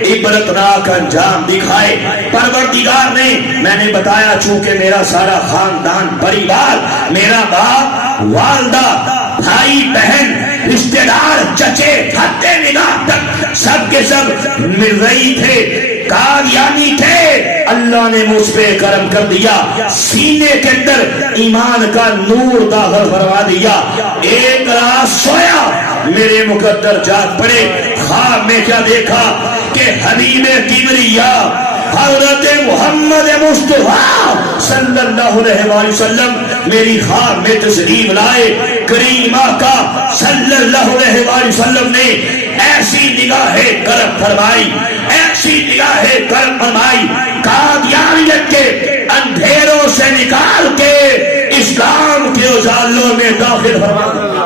عبرتناک انجام دکھائے پروردگار نے. میں نے بتایا چونکہ میرا سارا خاندان پریوار, میرا باپ, والدہ, بھائی بہن, رشتے دار, چچے, ہتے نگاہ تک سب کے سب مرئی تھے, قادیانی تھے. اللہ نے مجھ پہ کرم کر دیا, سینے کے اندر ایمان کا نور داخل فرما دیا. ایک رات سویا, میرے مقدر جاگ پڑے. خواب میں کیا دیکھا کہ حبیب کبریا حضرت محمد مصطفیٰ صلی اللہ علیہ وآلہ وسلم میری خواب میں تشریف لائے. کریم آقا صلی اللہ علیہ وآلہ وسلم نے ایسی نگاہ کرم فرمائی, ایسی نگاہ کرم فرمائی, قادیانیت کے اندھیروں سے نکال کے اسلام کے اجالوں میں داخل فرما دیا.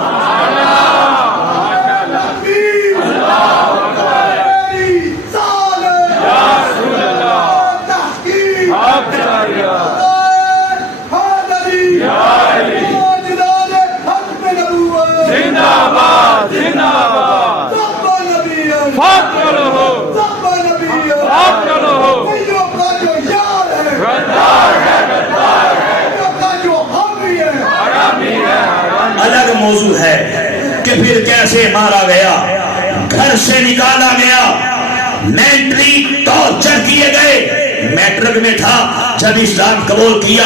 سے نکالا گیا، مینٹلی ٹارچر کیے گئے۔ میٹرک میں تھا جب اسلام قبول کیا،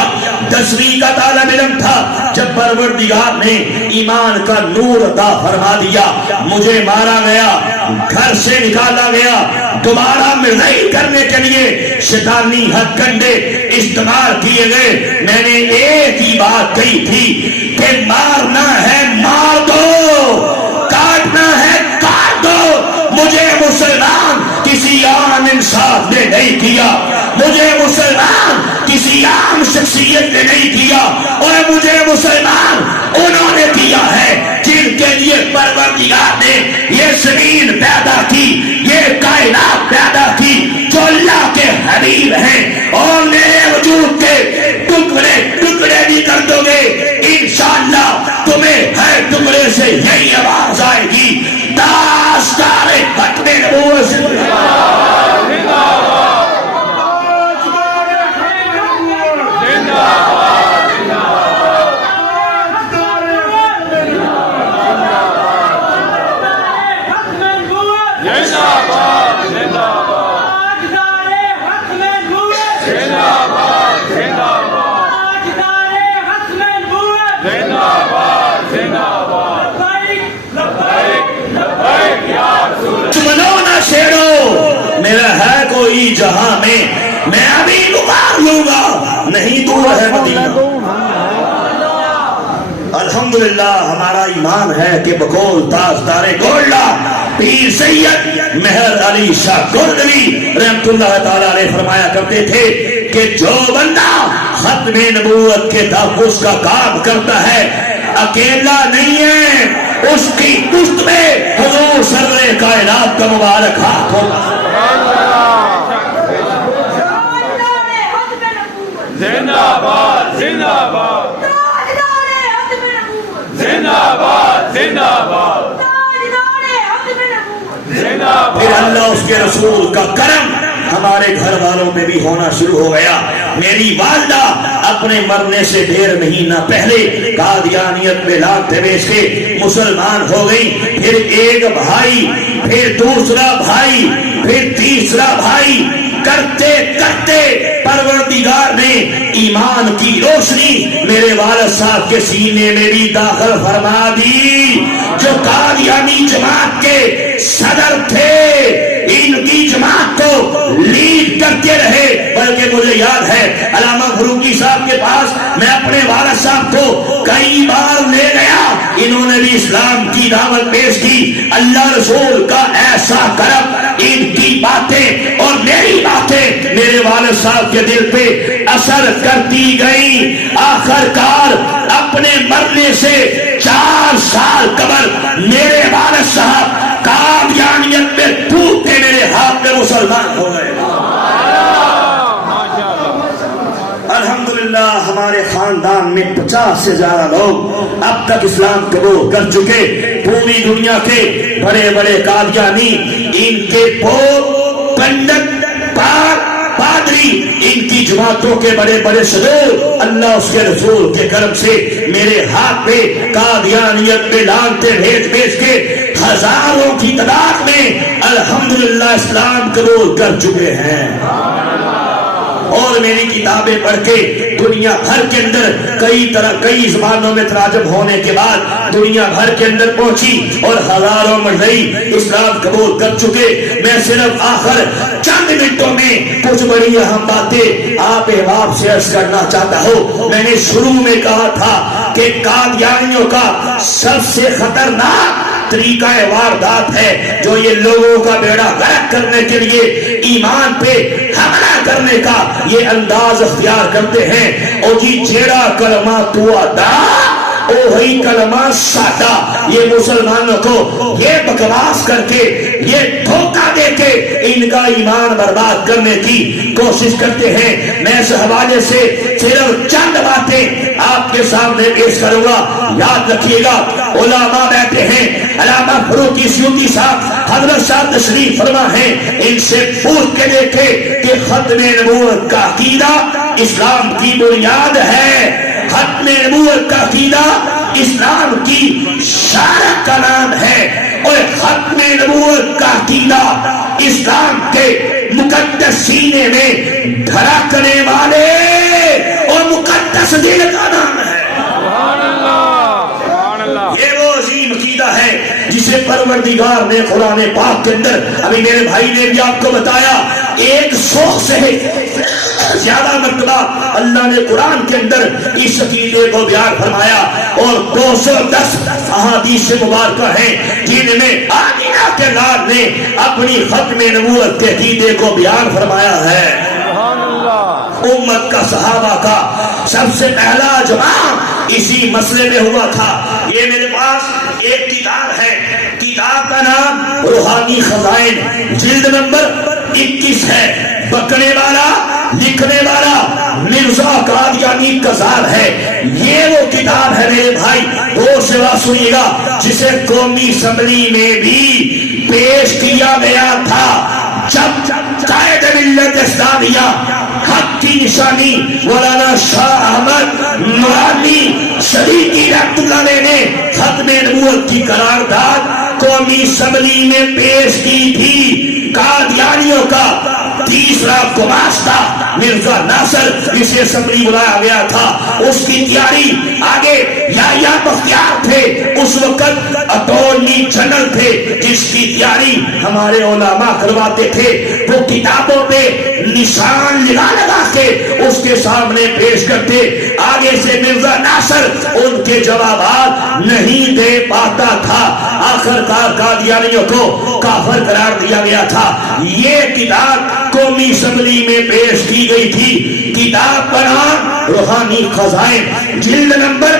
10ویں کا طالب علم تھا جب پروردگار نے ایمان کا نور عطا فرما دیا۔ مجھے مارا گیا، گھر سے نکالا گیا، دوبارہ مرضی کرنے کے لیے شیطانی ہتھ کنڈے استعمال کیے گئے۔ میں نے ایک ہی بات کہی تھی کہ مارنا ہے مار دو، کاٹنا ہے کاٹ دو۔ مجھے مسلمان کسی عام انصاف نے نہیں کیا، مجھے مسلمان کسی عام شخصیت نے نہیں کیا، اور مجھے مسلمان انہوں نے کیا ہے جن کے لیے پروردگار نے یہ زمین پیدا کی، یہ کائنات پیدا کی، جو اللہ کے حبیب ہیں، اور میرے وجود کے ٹکڑے ٹکڑے بھی کر دو گے، انشاءاللہ تمہیں ہر ٹکڑے سے یہی آواز آئے گی، داستار ختم نبوت جہاں میں ابھی پکار لوں گا، نہیں دور ہے مدینہ۔ الحمدللہ ہمارا ایمان ہے کہ بقول تاجدار گولڈا پیر سید مہر علی شاہ گولڈوی رحمت اللہ تعالیٰ علیہ فرمایا کرتے تھے کہ جو بندہ ختم نبوت کے تحفظ کا کام کرتا ہے اکیلا نہیں ہے، اس کی پشت میں حضور سرور کائنات کا مبارک ہاتھ ہوگا۔ زندہ باد زندہ باد زندہ باد زندہ باد زندہ باد۔ پھر اللہ اس کے رسول کا کرم ہمارے گھر والوں میں بھی ہونا شروع ہو گیا۔ میری والدہ اپنے مرنے سے 1.5 مہینہ پہلے قادیانیت میں لانتے بیچ کے مسلمان ہو گئی۔ پھر ایک بھائی، پھر دوسرا بھائی، پھر تیسرا بھائی، کرتے کرتے پروردگار نے ایمان کی روشنی میرے والد صاحب کے سینے میں بھی داخل فرما دی۔ جو قادیانی جماعت کے صدر تھے، ان کی جماعت کو لیڈ کرتے رہے، بلکہ مجھے یاد ہے علامہ فروقی صاحب کے پاس میں اپنے والد صاحب کو کئی بار لے گیا، انہوں نے بھی اسلام کی دعوت پیش کی۔ اللہ رسول کا ایسا کرم، ان کی باتیں اور میری باتیں میرے والد صاحب کے دل پہ اثر کرتی گئی۔ آخر کار اپنے مرنے سے 4 سال قبل میرے والد صاحب قادیانیت میں ٹوٹ کے میرے ہاتھ میں مسلمان ہو گئے۔ الحمدللہ ہمارے خاندان میں 50 سے زیادہ لوگ اب تک اسلام قبول کر چکے۔ پوری دنیا کے بڑے بڑے قادیانی، ان کے پوپ، پنڈت، پادری، ان کی جماعتوں کے بڑے بڑے صدور، اللہ اس کے رسول کے کرم سے میرے ہاتھ پہ قادیانیت میں لانتے بھیج کے ہزاروں کی تعداد میں الحمدللہ اسلام قبول کر چکے ہیں۔ اور میری کتابیں پڑھ کے دنیا بھر کے اندر کئی زبانوں میں تراجم ہونے کے بعد دنیا بھر کے اندر پہنچی اور ہزاروں مرئی اسلام قبول کر چکے۔ میں صرف آخر چند منٹوں میں کچھ بڑی اہم باتیں آپ احباب سے عرض کرنا چاہتا ہوں۔ میں نے شروع میں کہا تھا کہ قادیانیوں کا سب سے خطرناک طریقہ واردات ہے جو یہ لوگوں کا بیڑا غرق کرنے کے لیے ایمان پہ حملہ کرنے کا یہ انداز اختیار کرتے ہیں۔ او جی جیڑا کلمہ تو ادا اوہی کلمہ سادا۔ یہ مسلمانوں کو یہ بکواس کر کے، یہ دھوکہ دے کے ان کا ایمان برباد کرنے کی کوشش کرتے ہیں۔ میں اس حوالے سے صرف چند باتیں آپ کے سامنے پیش کروں گا، یاد رکھیے گا۔ علماء بیٹھے ہیں، علامہ فروقی سیوطی صاحب حضرت صاحب تشریف فرما ہیں، ان سے پوچھ کے دیکھے کہ ختم نبوت کا عقیدہ اسلام کی بنیاد ہے۔ ختم نبوت کا عقیدہ اسلام کی شارت کا نام ہے، اور ختم نبوت کا عقیدہ اسلام کے مقدس سینے میں دھڑکنے والے اور مقدس دل کا نام ہے۔ یہ وہ عظیم عقیدہ ہے جسے پروردگار نے قرآن پاک کے اندر، ابھی میرے بھائی نے بھی آپ کو بتایا، 100 سے زیادہ مرتبہ اللہ نے قرآن کے اندر اس عقیدے کو بیان فرمایا، اور 210 احادیث مبارکہ ہیں جن میں آمینہ کے لال نے اپنی ختم نبوت کے عقیدے کو بیان فرمایا ہے۔ امت کا صحابہ کا سب سے پہلا اجماع اسی مسئلے میں ہوا تھا۔ یہ میرے پاس ایک کتاب ہے، کتاب کا نام روحانی خزائن، جلد نمبر 21 ہے، پکڑنے والا لکھنے والا مرزا قادیانی کذاب ہے۔ یہ وہ کتاب ہے میرے بھائی، غور سے بات سنیے گا، جسے قومی اسمبلی میں بھی پیش کیا گیا تھا جب قائد ملت اسلامیہ حق کی نشانی مولانا شاہ احمد نورانی صدیقی رحمۃ اللہ علیہ نے ختم نبوت کی قرارداد قومی اسمبلی میں پیش کی تھی۔ قادیانیوں کا تیسرا گماشتہ مرزا ناصر اسے اسمبلی بلایا گیا تھا، اس کی تیاری آگے یحییٰ بختیار تھے، اس وقت اٹارنی جنرل تھے، جس کی تیاری ہمارے علماء کرواتے تھے۔ وہ کتابوں پہ نشان لگا کے اس کے سامنے پیش کرتے، آگے سے مرزا ناصر ان کے جوابات نہیں دے پاتا تھا، آخرکار قادیانیوں کو کافر قرار دیا گیا تھا۔ یہ کتاب قومی اسمبلی میں پیش کی گئی تھی، کتاب کا نام روحانی خزائن، جلد نمبر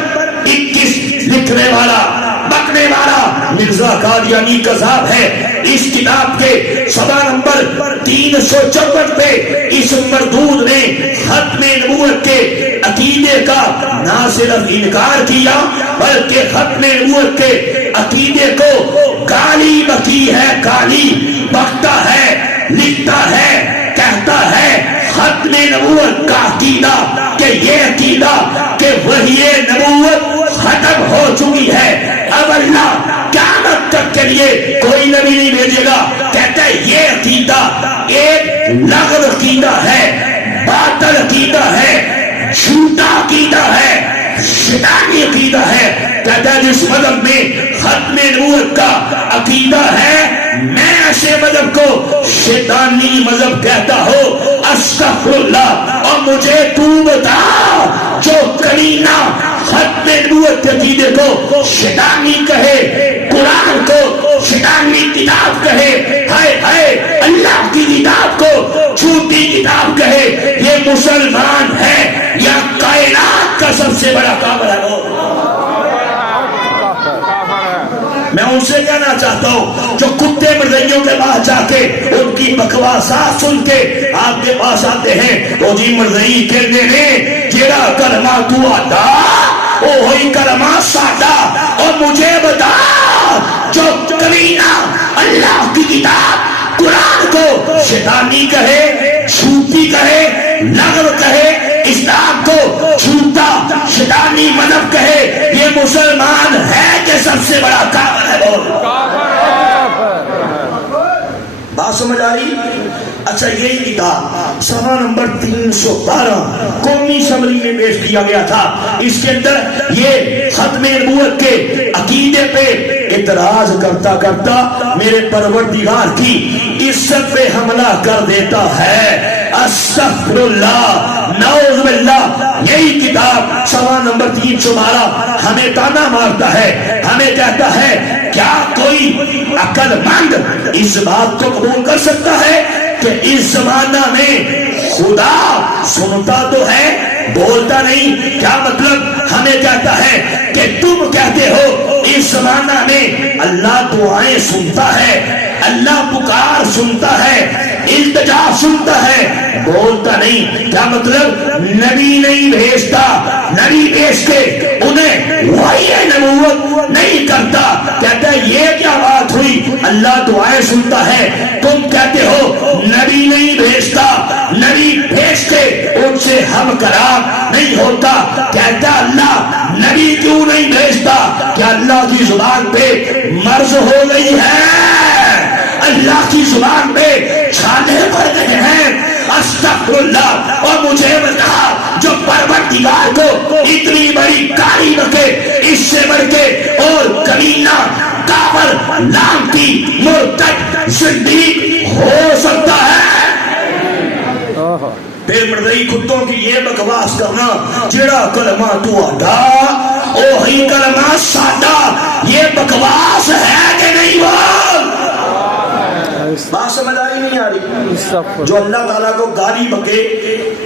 21، لکھنے والا بکنے والا مرزا قادیانی کذاب ہے۔ اس کتاب کے صفحہ نمبر 354 پہ اس مردود نے ختم نبوت کے عقیدے کا نہ صرف انکار کیا بلکہ ختم نبوت کے عقیدے کو گالی بکی ہے، گالی بکتا ہے، لکھتا ہے، کہتا ہے ختم نبوت کا عقیدہ کہ یہ عقیدہ کہ وحی نبوت ختم ہو چکی ہے، اب اللہ قیامت تک کے لیے کوئی نبی نہیں بھیجے گا۔ کہتا ہے یہ عقیدہ ایک لغو عقیدہ ہے، باطل عقیدہ ہے، جھوٹا عقیدہ ہے، شیطانی عقیدہ ہے۔ کہتا ہے جس مذہب میں ختم نبوت کا عقیدہ ہے میں ایسے مذہب کو شیطانی مذہب کہتا ہوں، استغفر اللہ، اور مجھے تو بتا جو کلینہ ختم نبوت کے عقیدے کو شیطانی کہے، قرآن کو شیطانی کتاب کہے، ہائے ہائے اللہ کی کتاب کو جھوٹی کتاب کہے، یہ مسلمان ہے یا کائنات کا سب سے بڑا کافر ہے؟ میں ان سے کہنا چاہتا ہوں جو کتے مردیوں کے پاس جا کے ان کی بکواسات سن کے آپ کے پاس آتے ہیں، وہ جی مردئی کہنے نے جیڑا کلمہ تو آتا وہی کلمہ ساٹا، اور مجھے بتا جو کلینہ اللہ کی کتاب قرآن کو شیطانی کہے، جھوٹی کہے، لغو کہے، اسلام کو جھوٹا شیطانی مذہب کہے، یہ مسلمان ہے کہ سب سے بڑا کافر ہے؟ بول بات سمجھ آئی؟ اچھا یہی کتاب صفحہ نمبر 312 قومی اسمبلی میں پیش کیا گیا تھا۔ اس کے اندر یہ ختم نبوت کے عقیدے پہ اعتراض کرتا کرتا میرے پروردگار کی عزت پہ حملہ کر دیتا ہے۔ استغفر اللہ، نعوذ باللہ۔ یہی کتاب صفحہ نمبر 312 ہمیں تانا مارتا ہے، ہمیں کہتا ہے کیا کوئی عقل مند اس بات کو قبول کر سکتا ہے کہ اس زمانہ میں خدا سنتا تو ہے بولتا نہیں؟ کیا مطلب؟ ہمیں کہتا ہے کہ تم کہتے ہو اس زمانہ میں اللہ دعائیں سنتا ہے، اللہ پکار سنتا ہے، التجا سنتا ہے، بولتا نہیں۔ کیا مطلب؟ نبی نہیں بھیجتا، نبی بھیج کے انہیں وحی نبوت نہیں کرتا۔ کہتا ہے یہ کیا بات ہوئی؟ اللہ دعائیں سنتا ہے، تم کہتے ہو نبی نہیں بھیجتا، نبی بھیج کے ان سے ہم کلام نہیں ہوتا۔ کہتا اللہ نبی کیوں نہیں بھیجتا؟ کی زبان پہ مرض ہو گئی ہے، اللہ کی زبان پہ چھالے پڑ گئے ہیں، استغفر اللہ۔ اور مجھے بتا جو پروردگار کو اتنی بڑی کاری بکے، اس سے بڑھ کے اور کمینہ کافر لعنتی مرتد زندیق ہو سکتا ہے؟ پھر مردئی کتوں کی یہ بکواس کرنا جڑا کلمہ تو اڈا اوہی کلمہ ساڈا، یہ بکواس ہے کہ نہیں؟ بول بات سمجھ آئی نہیں آ رہی؟ جو اللہ تعالیٰ کو گالی بکے،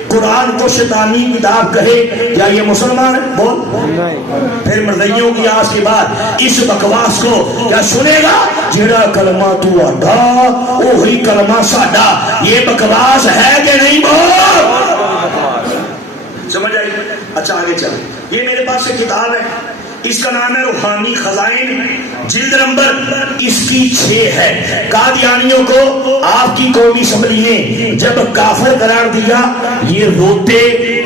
قرآن کو شیطانی کتاب کہے، کیا یہ مسلمان ہے؟ بول۔ پھر مردیوں کی آس کے بعد اس بکواس کو کیا سنے گا؟ جڑا کلمہ تو اڈا اوہی کلمہ ساڈا، یہ بکواس ہے کہ نہیں؟ بول سمجھ آئی؟ اچھا آگے چل، یہ میرے پاس ایک کتاب ہے، اس کا نام ہے روحانی خزائن، جلد نمبر اس کی 6 ہے۔ قادیانیوں کو آپ کی قومی اسمبلی نے جب کافر قرار دیا، یہ روتے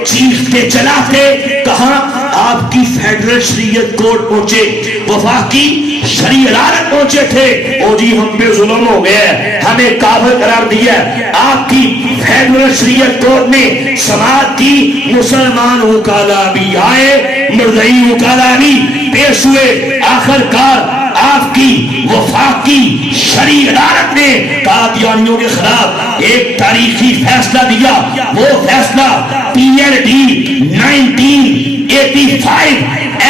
چیختے چلاتے کہاں آپ کی فیڈرل شریعت کورٹ پہنچے، وفاقی شرعی عدالت پہنچے تھے، او جی ہم پہ ظلم ہو گیا، ہمیں کافر قرار دیا۔ آپ کی فیڈرل شریعت کورٹ نے سماعت کی، مسلمان وکالا بھی آئے، مرزئی وکالا بھی پیش ہوئے، آخر کار آپ کی وفاقی شرعی عدالت نے قادیانیوں کے خلاف ایک تاریخی فیصلہ دیا۔ وہ فیصلہ PLD 1985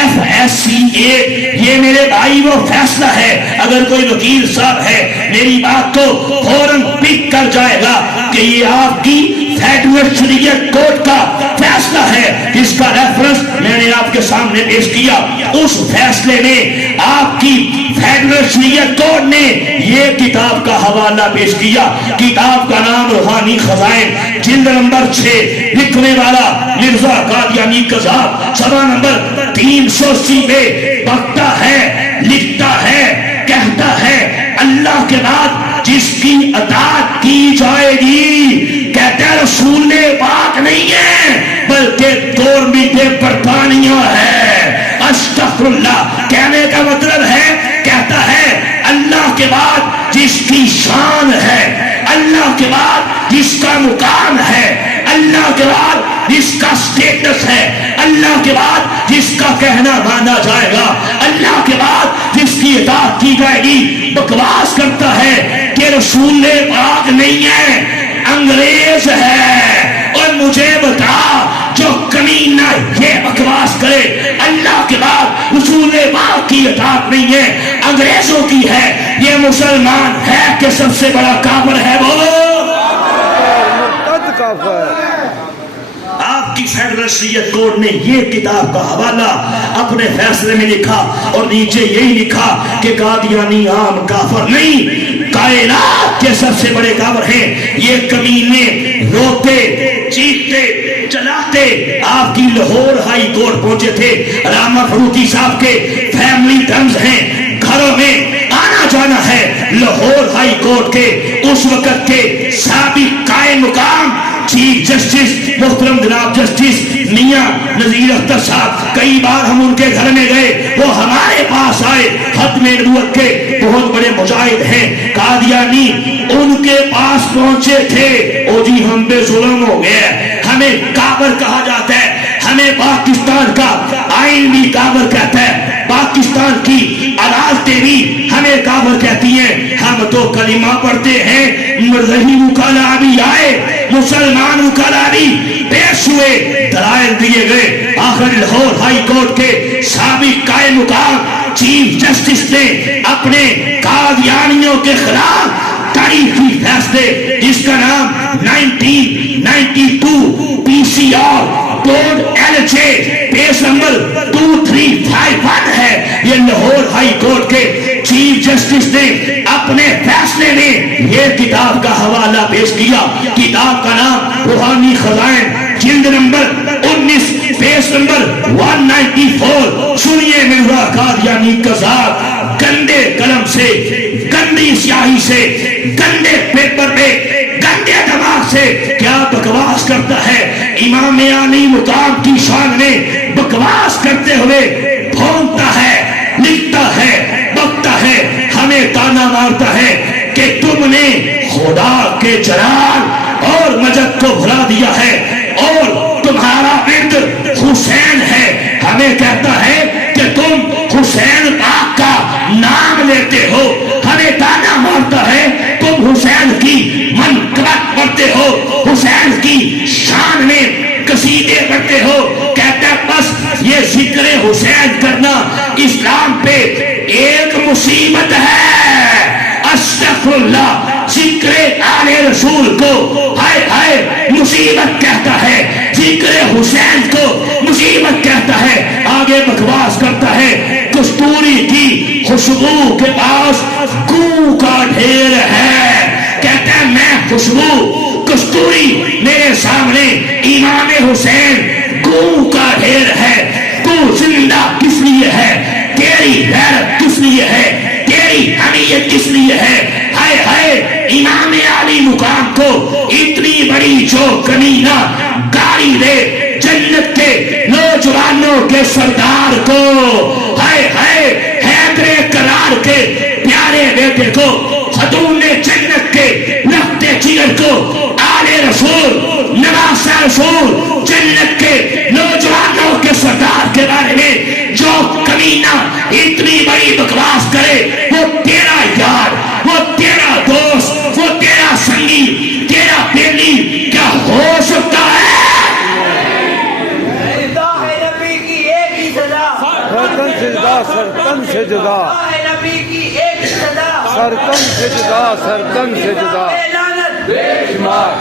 FSCA، یہ میرے بھائی وہ فیصلہ ہے، اگر کوئی وکیل صاحب ہے میری بات کو فوراً پک کر جائے گا کہ یہ آپ کی فیڈرل شریعت کورٹ کا فیصلہ ہے، جس کا ریفرنس میں نے آپ کے سامنے پیش کیا۔ اس فیصلے میں آپ کی فیڈرل شریعت کورٹ نے یہ کتاب کا حوالہ پیش کیا، کتاب کا نام روحانی خزائن، جلد نمبر 6، لکھنے والا مرزا قادیانی قذاب، صفحہ نمبر 380 پہ بکتا ہے، لکھتا ہے، کہتا ہے اللہ کے بعد جس کی اطاعت کی جائے گی، کہتا ہے رسول پاک نہیں ہے بلکہ دور میٹھے برطانیہ ہے۔ استغفر اللہ، کہنے کا مطلب ہے، کہتا ہے اللہ کے بعد جس کی شان ہے، اللہ کے بعد جس کا مقام ہے، اللہ کے بعد جس کا سٹیٹس ہے، اللہ کے بعد جس کا کہنا مانا جائے گا، اللہ کے بعد جس کی اطاعت کی جائے گی، بکواس کرتا ہے کہ رسول پاک نہیں ہے، انگریز ہے۔ اور مجھے بتا جو کمینہ یہ بکواس کرے اللہ کے بعد رسول پاک کی اطاعت نہیں ہے، انگریزوں کی ہے، یہ مسلمان ہے کہ سب سے بڑا کافر ہے؟ وہ آپ کی فیڈرل شریعت کورٹ نے یہ کتاب کا حوالہ اپنے فیصلے میں لکھا اور نیچے یہی لکھا کہ قادیانی عام کافر نہیں، کائنات کے سب سے بڑے کافر ہیں۔ یہ کمینے روتے چیختے چلاتے آپ کی لاہور ہائی کورٹ پہنچے تھے۔ علامہ فروخی صاحب کے فیملی ٹرمز ہیں، گھروں میں آنا جانا ہے۔ لاہور ہائی کورٹ کے اس وقت کے سابق قائم مقام چیف جسٹس محترم جناب جسٹس میاں نذیر اختر صاحب، کئی بار ہم ان کے گھر میں گئے، وہ ہمارے پاس آئے، ختم نبوت کے بہت بڑے مجاہد ہیں، قادیانی ان کے پاس پہنچے تھے، او جی ہم پہ ظلم ہو گیا، ہمیں کافر کہا جاتا ہے، ہمیں پاکستان کا آئین بھی کافر کہتا ہے، پاکستان کی عدالتیں بھی ہمیں کافر کہتی ہیں، ہم تو کلمہ پڑھتے ہیں۔ مرزئی وکلا بھی آئے، مسلمان وکلا بھی پیش ہوئے، دلائل دیے گئے، آخر لاہور ہائی کورٹ کے سابق قائم مقام چیف جسٹس نے اپنے قادیانیوں کے خلاف تاریخی فیصلے جس کا نام 1992 PCR کوڈ LJ پیس نمبر 2351 ہے، یہ لاہور ہائی کورٹ کے چیف جسٹس نے اپنے فیصلے میں یہ کتاب کا حوالہ پیش کیا۔ کتاب کا نام روحانی خزائن، جلد نمبر 19 پیس نمبر 194۔ سنیے مرزا قادیانی قذاب گندے قلم سے، گندی سیاہی سے، گندے پیپر پہ، گندے دماغ سے کیا بکواس کرتا ہے۔ امام علی مقام کی شان میں بکواس کرتے ہوئے بھونکتا ہے، لکھتا ہے، بکتا ہے، ہمیں تانا مارتا ہے کہ تم نے خدا کے جلال اور مجد کو بھلا دیا ہے اور تمہارا ورد حسین ہے. ہمیں کہتا ہے کہ تم حسین پاک کا نام لیتے ہو. ہمیں تانا مارتا ہے تم حسین کی منقبت پڑھتے ہو، حسین کی شان میں قصیدے پڑھتے ہو. کہتا ہے بس یہ ذکر حسین کرنا اسلام پہ ایک مصیبت ہے. استغفر اللہ. ذکر آل رسول کو ہائے ہائے مصیبت کہتا ہے، ذکر حسین کو مصیبت کہتا ہے. آگے بکواس کرتا ہے کستوری کی خوشبو کے پاس گو کا ڈھیر ہے. کہتا ہے میں خوشبو کستوری، میرے سامنے امام حسین گو کا ڈھیر ہے. تو زندہ کس لیے ہے؟ تیری غیرت کس لیے ہے؟ تیری حمیت کس لیے ہے؟ ہائے ہائے امام علی مقام کو اتنی بڑی جو کمینہ گالی دے جنت کے نوجوانوں کے سردار کو، ہائے ہائے حیدر کرار کے پیارے بیٹے کو، خاتون جنت کے لختے جگر کو، آل رسول نواسہ رسول جنت کے نوجوانوں کے سردار کے بارے میں جو کمینہ اتنی بڑی بکواس کرے، وہ تیرا یار، وہ تیرا دوست، وہ تیرا سنگی، تیرا بیلی کیا ہو سکتا ہے؟ نبی کی ایک ہی سزا، سرتن سے جدا، سرتن سے جدا، نبی کی ایک ہی سزا، سرتن سے جدا، سرتن سے جدا، لعنت بے شمار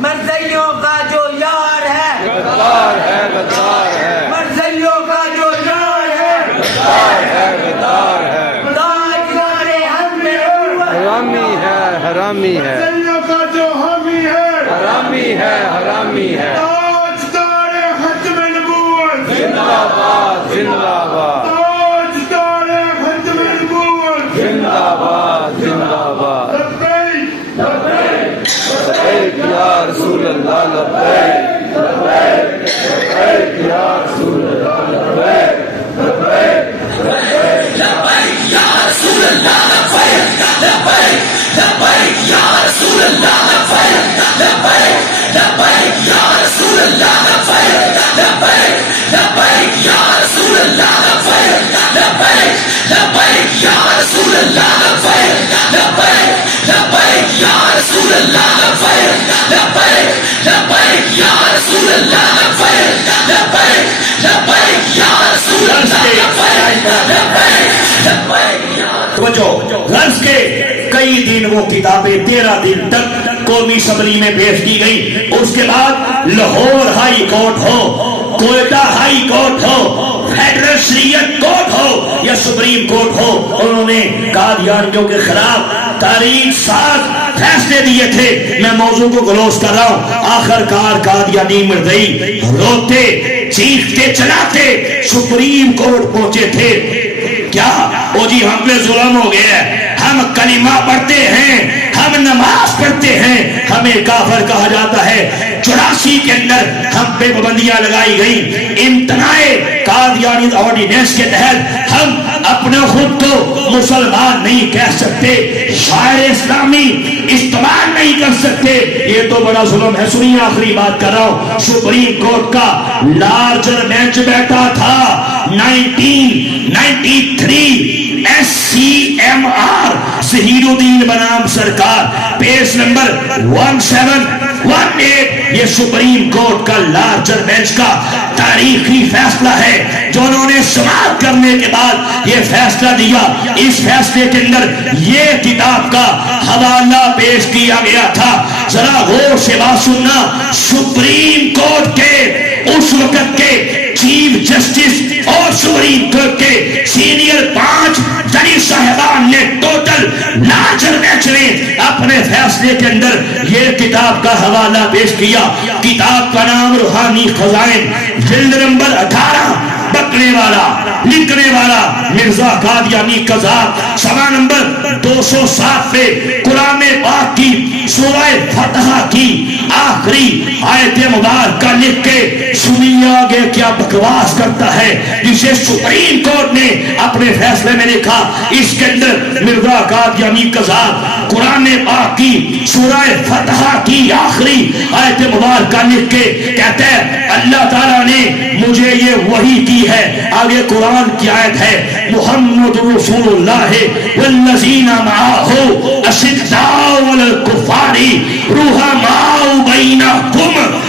مرزائیوں کا جو یار ہے، غدار ہے، غدار ہے، مرزائیوں کا جو یار ہے، غدار ہے، غدار ہے، خدا جانے ہم میں عروت، حرامی ہے، حرامی ہے، مرزائیوں کا جو حامی ہے، حرامی ہے، حرامی ہے. تاجدار ختم نبوت، زندہ باد، زندہ باد، تاجدار ختم نبوت، زندہ باد، زندہ باد. لبیک لبیک یا رسول اللہ، لبیک، لبیک، لبیک یا رسول اللہ، لبیک، لبیک، غرض کے کئی دن وہ کتابیں 13 دن تک قومی اسمبلی میں پیش کی گئی. اس کے بعد لاہور ہائی کورٹ ہو، کوئٹہ ہائی کورٹ ہو، فیڈرل شریعت کورٹ ہو یا سپریم کورٹ ہو، انہوں نے قادیانیوں کے خلاف تاریخ ساز فیصلے دیے تھے. میں موضوع کو گلوز کر رہا ہوں. آخر کار قادیانی مردئی روتے چیختے چلاتے سپریم کورٹ پہنچے تھے. کیا او جی ہم پہ ظلم ہو گیا ہے، ہم کلمہ پڑھتے ہیں، ہم نماز پڑھتے ہیں، ہمیں کافر کہا جاتا ہے. 84 کے اندر ہم پہ پابندیاں لگائی گئی. امتناع قادیانی آرڈیننس کے تحت ہم اپنے خود کو مسلمان نہیں کہہ سکتے، شاعر اسلامی استعمال نہیں کر سکتے. یہ تو بڑا ظلم ہے. سنیے آخری بات کر رہا ہوں. سپریم کورٹ کا لارجر بینچ بیٹھا تھا 1993 SCMR ظہیر الدین بنام سرکار، پیج نمبر 1718. یہ سپریم کورٹ کا لارجر بینچ کا تاریخی فیصلہ ہے جو انہوں نے سماعت کرنے کے بعد یہ فیصلہ دیا. اس فیصلے کے اندر یہ کتاب کا حوالہ پیش کیا گیا تھا. ذرا غور سے بات سننا. سپریم کورٹ کے اس وقت کے چیف جسٹس اور سپریم کورٹ کے سینئر 5 جج صاحبان نے ٹوٹل لارجر بینچ نے اپنے فیصلے کے اندر یہ کتاب کا حوالہ پیش کیا. کتاب کا نام روحانی خزائن، جلد نمبر 18، بکنے والا لکھنے والا مرزا قادیانی قذاب، صفحہ نمبر 207 پہ قرآن پاک کی سورہ فتح کی آخری آیت مبارکہ لکھ کے سنیے آگے کیا بکواس کرتا ہے جسے سپریم کورٹ نے اپنے فیصلے میں لکھا. اس کے اندر مرزا قادیانی قذاب قرآن پاک کی سورہ فتح کی آخری آیت مبارکہ لکھ کے کہتا ہے اللہ تعالیٰ نے مجھے یہ وحی کی ہے. آگے قرآن کی آیت ہے محمد رسول اللہ والذین معہ اشداء علی الکفار رحماء بینہم.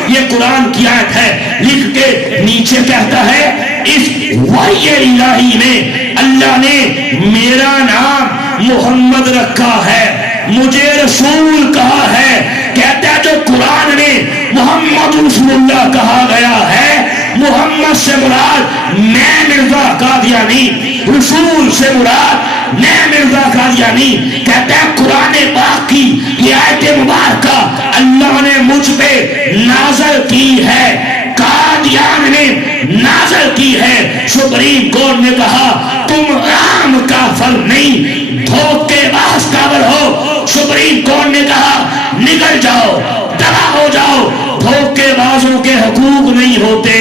یہ قرآن کی آیت ہے. لکھ کے نیچے کہتا ہے اس وحی الہی میں اللہ نے میرا نام محمد رکھا ہے, مجھے رسول کہا ہے. کہتا ہے جو قرآن میں محمد رسول اللہ کہا گیا ہے, محمد سے مراد میں مرزا قادیانی, رسول سے مراد میں مرزا قادیانی. کہتا ہے قرآن پاک کی یہ آیت مبارکہ اللہ نے مجھ پہ نازل کی ہے, قادیان نے نازل کی ہے. سپریم کورٹ نے کہا تم عام کافر نہیں دھوکے باز کافر ہو. سپریم کورٹ نے کہا نکل جاؤ, تباہ ہو جاؤ, دھوکے بازوں کے حقوق نہیں ہوتے.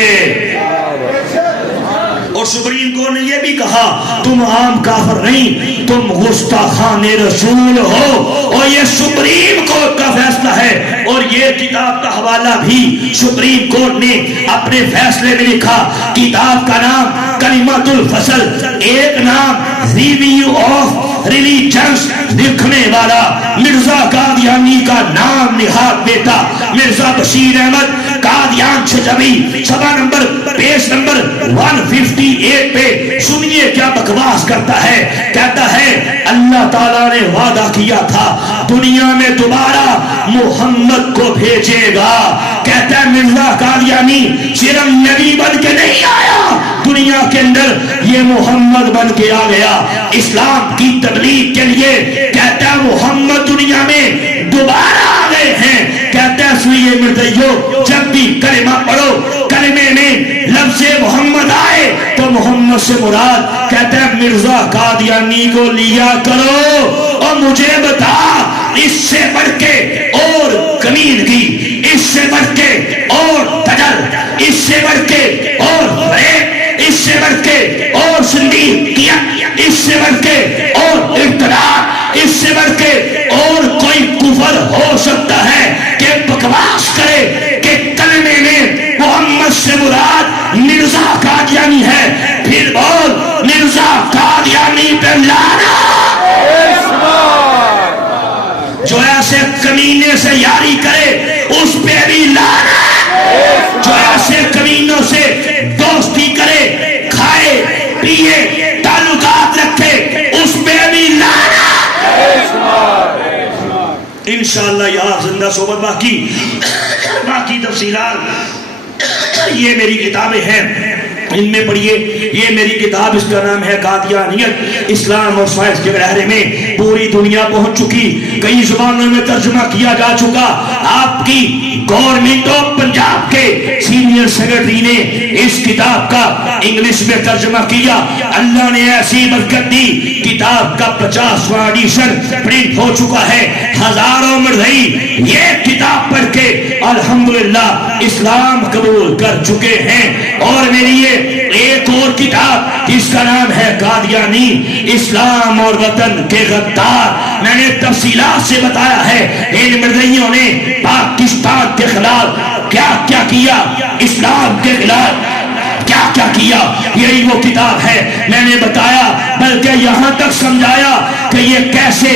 اور سپریم کورٹ نے یہ بھی کہا تم عام کافر نہیں, تم گستاخان رسول ہو. اور یہ سپریم کورٹ کا فیصلہ ہے. اور یہ کتاب کا حوالہ بھی سپریم کورٹ نے اپنے فیصلے میں لکھا. کتاب کا نام کلمۃ الفصل, ایک نام ریویو آف ریلیجنس, لکھنے والا مرزا قادیانی کا نام نہاد بیٹا مرزا بشیر احمد قادیان چھجوی, صفحہ نمبر پیج نمبر 158 پہ سنیے کیا بکواس کرتا ہے. کہتا ہے اللہ تعالیٰ نے وعدہ کیا تھا دنیا میں دوبارہ محمد کو بھیجے گا. کہتا ہے مرزا قادیانی صرف نبی بن کے نہیں آیا, دنیا کے اندر یہ محمد بن کے آ گیا اسلام کی تبلیغ کے لیے. کہتا ہے محمد دنیا میں دوبارہ آ گئے ہیں. کہتا ہے سوئیے مردیو جب بھی کلمہ پڑھو کلمے میں لفظ محمد آئے تو محمد سے مراد کہتا ہے مرزا قادیانی کو لیا کرو. اور مجھے بتا اس سے بڑھ کے اور کمینگی, اس سے بڑھ کے اور تجل, اس سے بڑھ کے اور فریب, اس سے بڑھ کے اور زندیقیت, اس سے بڑھ کے اور ارتداد, اس سے بڑھ کے اور کوئی کفر ہو سکتا ہے کہ بکواس کرے کہ کلمے میں محمد سے مراد مرزا قادیانی ہے. پھر بول مرزا قادیانی پہ لعنت. جو ایسے کمینے سے یاری کرے اس پہ بھی لعنت. جو ایسے کمینوں سے دوستی کرے, کھائے پیے تعلقات رکھے, اس پہ بھی لعنت. انشاءاللہ یہاں زندہ صحبت باقی تفصیلات یہ میری کتابیں ہیں, ان میں پڑھیے. یہ میری کتاب اس کا نام ہے قادیانیت اسلام اور سائنس کے گہرے میں, پوری دنیا پہنچ چکی, کئی زبانوں میں ترجمہ کیا جا چکا. آپ کی گورنمنٹ آف پنجاب کے سینئر سیکرٹری نے اس کتاب کا انگلش میں ترجمہ کیا. اللہ نے ایسی برکت دی, کتاب کا 50واں ایڈیشن پرنٹ ہو چکا ہے. ہزاروں مرئی یہ کتاب پڑھ کے الحمدللہ اسلام قبول کر چکے ہیں. اور میری یہ ایک اور کتاب جس کا نام ہے قادیانی اسلام اور وطن کے غدار, میں نے تفصیلات سے بتایا ہے ان مردیوں نے پاکستان کے خلاف کیا کیا کیا, اسلام کے خلاف کیا کیا کیا. یہی وہ کتاب ہے. میں نے بتایا بلکہ یہاں تک سمجھایا کہ یہ کیسے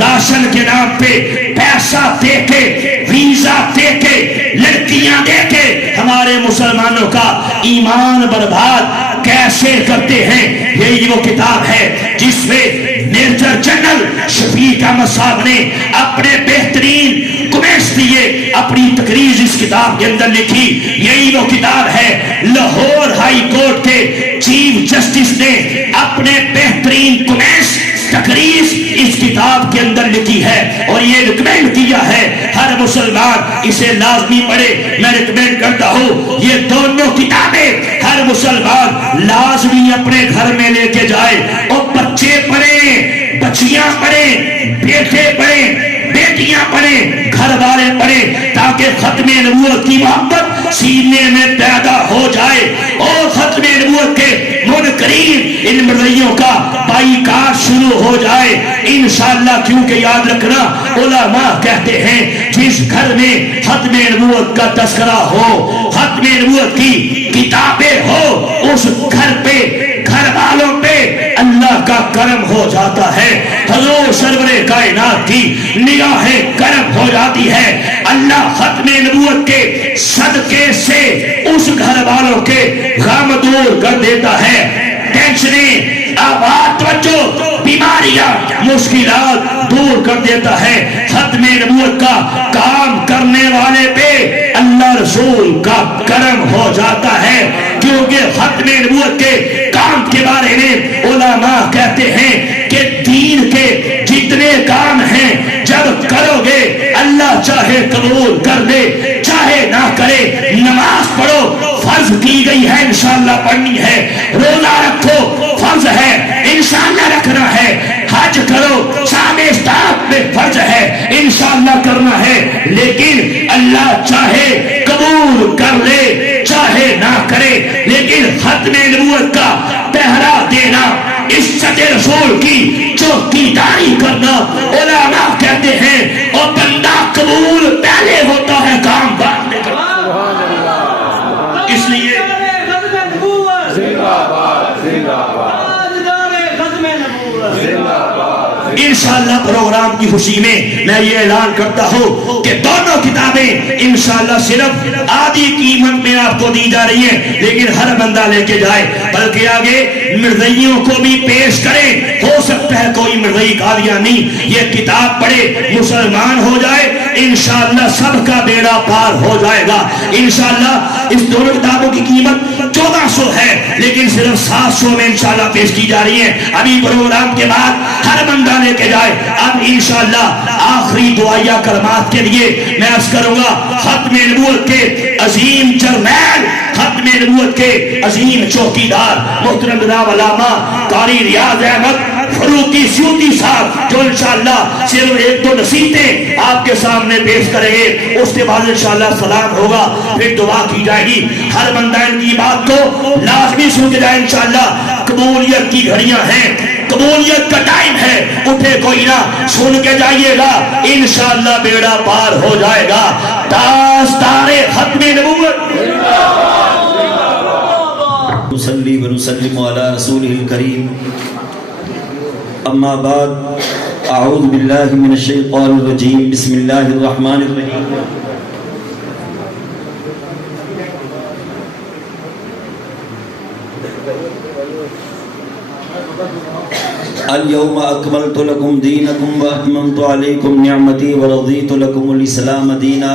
راشن کے نام پہ پیسہ دے کے, ویزا دے کے, لڑکیاں دے کے ہمارے مسلمانوں کا ایمان برباد کیسے کرتے ہیں. یہی وہ کتاب ہے جس میں میجر جنرل شفیق احمد صاحب نے اپنے بہترین کمنٹس دیے, اپنی تقریر اس کتاب کے اندر لکھی. یہی وہ کتاب ہے لاہور ہائی کورٹ کے چیف جسٹس نے اپنے بہترین کمنٹس تقریر اس کتاب کے اندر لکھی ہے اور یہ ریکمینڈ کیا ہے ہر مسلمان اسے لازمی پڑھے. میں ریکمینڈ کرتا ہوں یہ دونوں کتابیں ہر مسلمان لازمی اپنے گھر میں لے کے جائے, اور بچے پڑھیں, بچیاں پڑھیں, بیٹے پڑھیں, بیٹی بیٹیاں پڑھیں، گھر والے پڑھیں، تاکہ ختم نبوت کی محبت سینے میں پیدا ہو جائے اور ختم نبوت کے منکرین ان مرضیوں کا بائیکاٹ شروع ہو جائے انشاءاللہ. کیونکہ یاد رکھنا علماء کہتے ہیں جس گھر میں ختم نبوت کا تذکرہ ہو، ختم نبوت کی کتابیں ہو، اس گھر پہ، گھر والوں پہ اللہ کا کرم ہو جاتا ہے. حضور سرور کائنات کی نگاہیں کرم ہو جاتی ہے. اللہ ختم نبوت کے صدقے سے اس گھر والوں کے غم دور کر دیتا ہے. ٹینشنیں، آباد توجہ، بیماریاں، مشکلات دور کر دیتا ہے. ختم نبوت کا کام کرنے والے پہ اللہ رسول کا کرم ہو جاتا ہے. کیونکہ ختم نبوت کے کام کے بارے میں علماء کہتے ہیں کہ دین کے جتنے کام ہیں جب کرو گے اللہ چاہے قبول کر دے چاہے نہ کرے. نماز پڑھو، فرض کی گئی ہے، انشاءاللہ پڑھنی ہے. روزہ رکھو، فرض ہے، انشاءاللہ رکھنا ہے. حج کرو، شام استاد میں فرض ہے، انشاءاللہ کرنا ہے. لیکن اللہ چاہے قبول کر لے چاہے نہ کرے. لیکن ختم نبوت کا پہرا دینا، عزت رسول کی چوکیداری کرنا، علماء کہتے ہیں اور بندہ قبول پہلے ہوتا ہے کام بعد میں کرتا. اس لیے انشاءاللہ پروگرام کی خوشی میں میں یہ اعلان کرتا ہوں کہ دونوں کتابیں انشاءاللہ صرف آدھی قیمت میں آپ کو دی جا رہی ہیں. لیکن ہر بندہ لے کے جائے، بلکہ آگے مرضیوں کو بھی پیش کرے. ہو سکتا ہے کوئی مرضی قادیانی یہ کتاب پڑھے مسلمان ہو جائے، انشاءاللہ سب کا بیڑا پار ہو جائے گا انشاءاللہ. اس دونوں کتابوں کی قیمت 1400 ہے، لیکن صرف 700 میں انشاءاللہ پیش کی جا رہی ہے. ابھی پروگرام کے بعد ہر بندہ لے کے جائے. اب انشاءاللہ آخری دعائیہ کلمات کے لیے میں عرض کروں گا ختم نبوت کے عظیم جرنیل، ختم نبوت کے عظیم چوکیدار محترم جناب علامہ قاری ریاض احمد فروقی سیوطی صاحب، جو انشاءاللہ صرف ایک دو نصیحتیں آپ کے سامنے پیش کریں گے. اس کے بعد انشاءاللہ سلام ہوگا، پھر دعا کی جائے گی. ہر بندہ ان کی بات کو لازمی سن کے جائے انشاءاللہ. قبولیت کی گھڑیاں ہیں، قبولیت کا ٹائم ہے، اٹھے کوئی نہ، سن کے جائیے گا انشاءاللہ بیڑا پار ہو جائے گا. تاجدار ختم نبوت نصلی و نسلم علی رسولہ الکریم. اما بعد، اعوذ باللہ من الشیطان الرجیم، بسم اللہ الرحمن الرحیم. اليوم اکملت لکم دینکم واتممت علیکم نعمتی ورضیت لکم الاسلام دینا.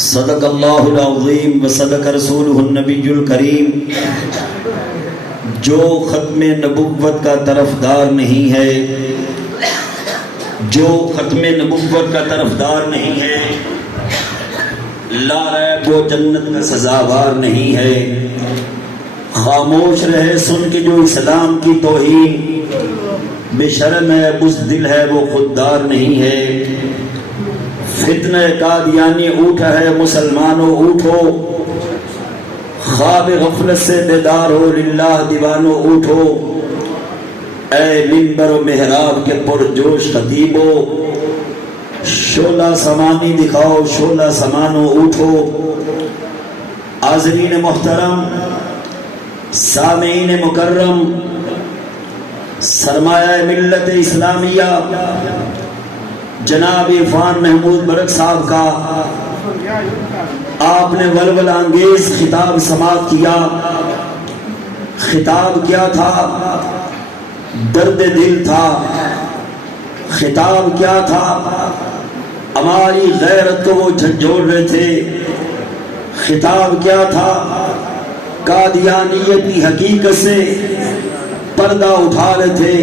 صدق اللہ العظیم وصدق رسولہ النبی الکریم. جو ختم نبوت کا طرفدار نہیں ہے، جو ختم نبوت کا طرفدار نہیں ہے، لا ریب وہ جنت کا سزاوار نہیں ہے. خاموش رہے سن کے جو اسلام کی توہین، بے شرم ہے، بزدل ہے، وہ خوددار نہیں ہے. فتنہ قادیانی اٹھا ہے، مسلمانوں اٹھو، خواب غفلت سے بیدار ہو، للہ دیوانوں اٹھو. اے منبر و محراب کے پرجوش خطیبو، شعلہ سمانی دکھاؤ، شعلہ سمانوں اٹھو. حاضرین محترم، سامعین مکرم، سرمایہ ملت اسلامیہ جناب عرفان محمود برق صاحب کا آپ نے ولولہ انگیز خطاب سماعت کیا. خطاب کیا تھا؟ درد دل تھا. خطاب کیا تھا؟ ہماری غیرت کو وہ جھنجھوڑ رہے تھے. خطاب کیا تھا؟ قادیانیت کی حقیقت سے پردہ اٹھا رہے تھے.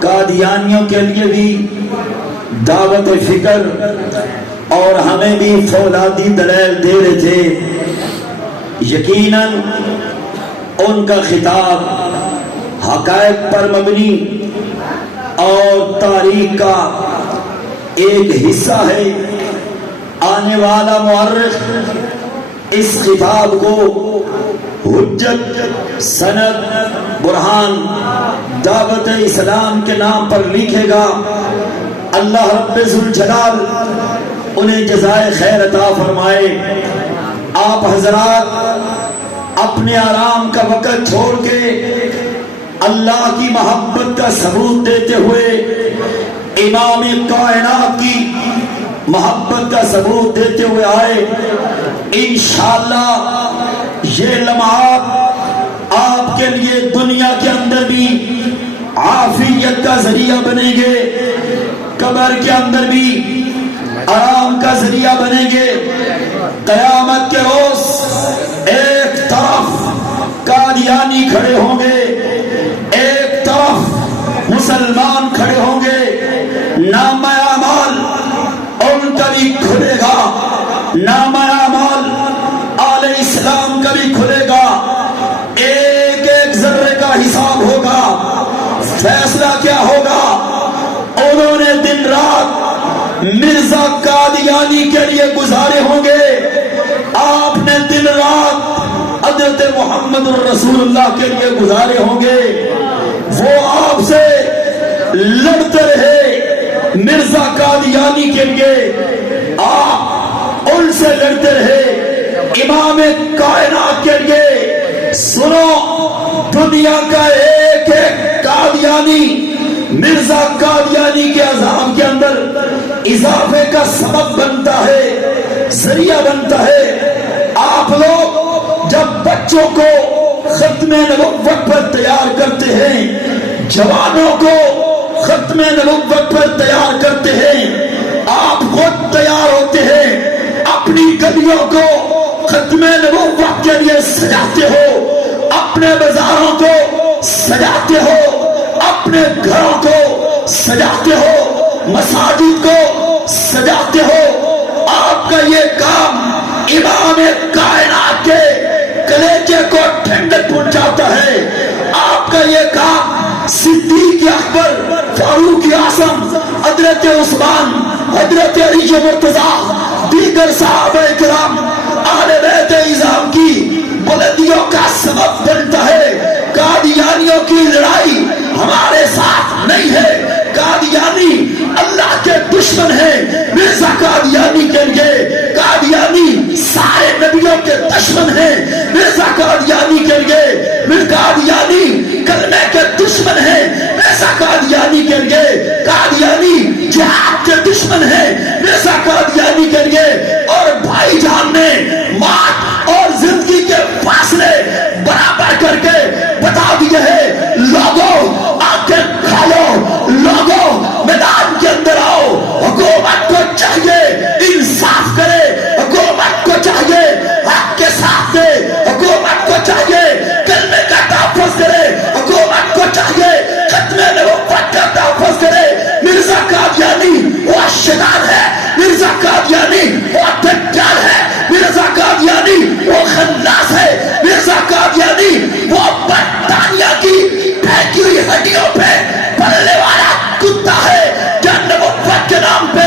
قادیانیوں کے لیے بھی دعوت فکر اور ہمیں بھی فولادی دلائل دے رہے تھے. یقیناً ان کا خطاب حقائق پر مبنی اور تاریخ کا ایک حصہ ہے. آنے والا مورخ اس خطاب کو حجت، سند، برہان، دعوت اسلام کے نام پر لکھے گا. اللہ رب ذوالجلال انہیں جزائے خیر عطا فرمائے. آپ حضرات اپنے آرام کا وقت چھوڑ کے اللہ کی محبت کا ثبوت دیتے ہوئے امام کائنات کی محبت کا ثبوت دیتے ہوئے آئے. انشاءاللہ یہ لمحات آپ کے لیے دنیا کے اندر بھی عافیت کا ذریعہ بنیں گے، قبر کے اندر بھی آرام کا ذریعہ بنیں گے. قیامت کے روز ایک طرف قادیانی کھڑے ہوں گے، ایک طرف مسلمان کھڑے ہوں گے. نامہ اعمال ان کا بھی کھلے گا، نامہ اعمال آل اسلام کا بھی کھلے گا. ایک ایک ذرے کا حساب ہوگا. فیصلہ کیا ہوگا؟ انہوں نے دن رات مرزا قادیانی کے لیے گزارے ہوں گے، آپ نے دن رات حضرت محمد الرسول اللہ کے لیے گزارے ہوں گے. وہ آپ سے لڑتے رہے مرزا قادیانی کے لیے، آپ ان سے لڑتے رہے امام کائنات کے لیے. سنو، دنیا کا ایک ایک قادیانی مرزا قادیانی کے عذاب کے اندر اضافے کا سبب بنتا ہے، ذریعہ بنتا ہے. آپ لوگ جب بچوں کو ختم نبوت پر تیار کرتے ہیں، جوانوں کو ختم نبوت پر تیار کرتے ہیں، آپ خود تیار ہوتے ہیں، اپنی گلیوں کو ختم نبوت کے لیے سجاتے ہو، اپنے بازاروں کو سجاتے ہو، اپنے گھروں کو سجاتے ہو، مساجد کو سجاتے ہو. آپ کا یہ کام امام کائنات کے کلیجے کو ٹھنڈک پہنچاتا ہے. آپ کا یہ کام صدیق اکبر، فاروق اعظم، حضرت عثمان، حضرت علی مرتضیٰ، دیگر صحابہ کرام، اہل بیت اعظام کی بلندیوں کا سبب بنتا ہے. قادیانیوں کی لڑائی ہمارے ساتھ نہیں ہے. قادیانی اللہ کے دشمن ہیں. مرزا قادیانی کے لیے قادیانی سارے نبیوں کے دشمن ہیں. مرزا قادیانی کے لیے قادیانی کلمے کے دشمن ہیں. مرزا قادیانی کے لیے قادیانی جہاد کے دشمن ہیں. مرزا قادیانی کے لیے اور بھائی جان نے موت اور زندگی کے فاصلے برابر کر کے بتا دیے ہیں. لوگوں آنکھیں کھولو، لوگوں میدان کے اندر آؤ. حکومت کو چاہیے انصاف کرے، حکومت کو چاہیے حق کے ساتھ دے، حکومت کو چاہیے کلمے کا تحفظ کرے، حکومت کو چاہیے ختم نبوت کا تحفظ کرے. مرزا قادیانی وہ شیطان ہے، مرزا قادیانی وہ دجال ہے، مرزا قادیانی وہ خناس ہے، مرزا قادیانی وہ برطانیہ کی پھینکی ہوئی ہڈیوں پہ پلنے والا کتا ہے جو نبوت کے نام پہ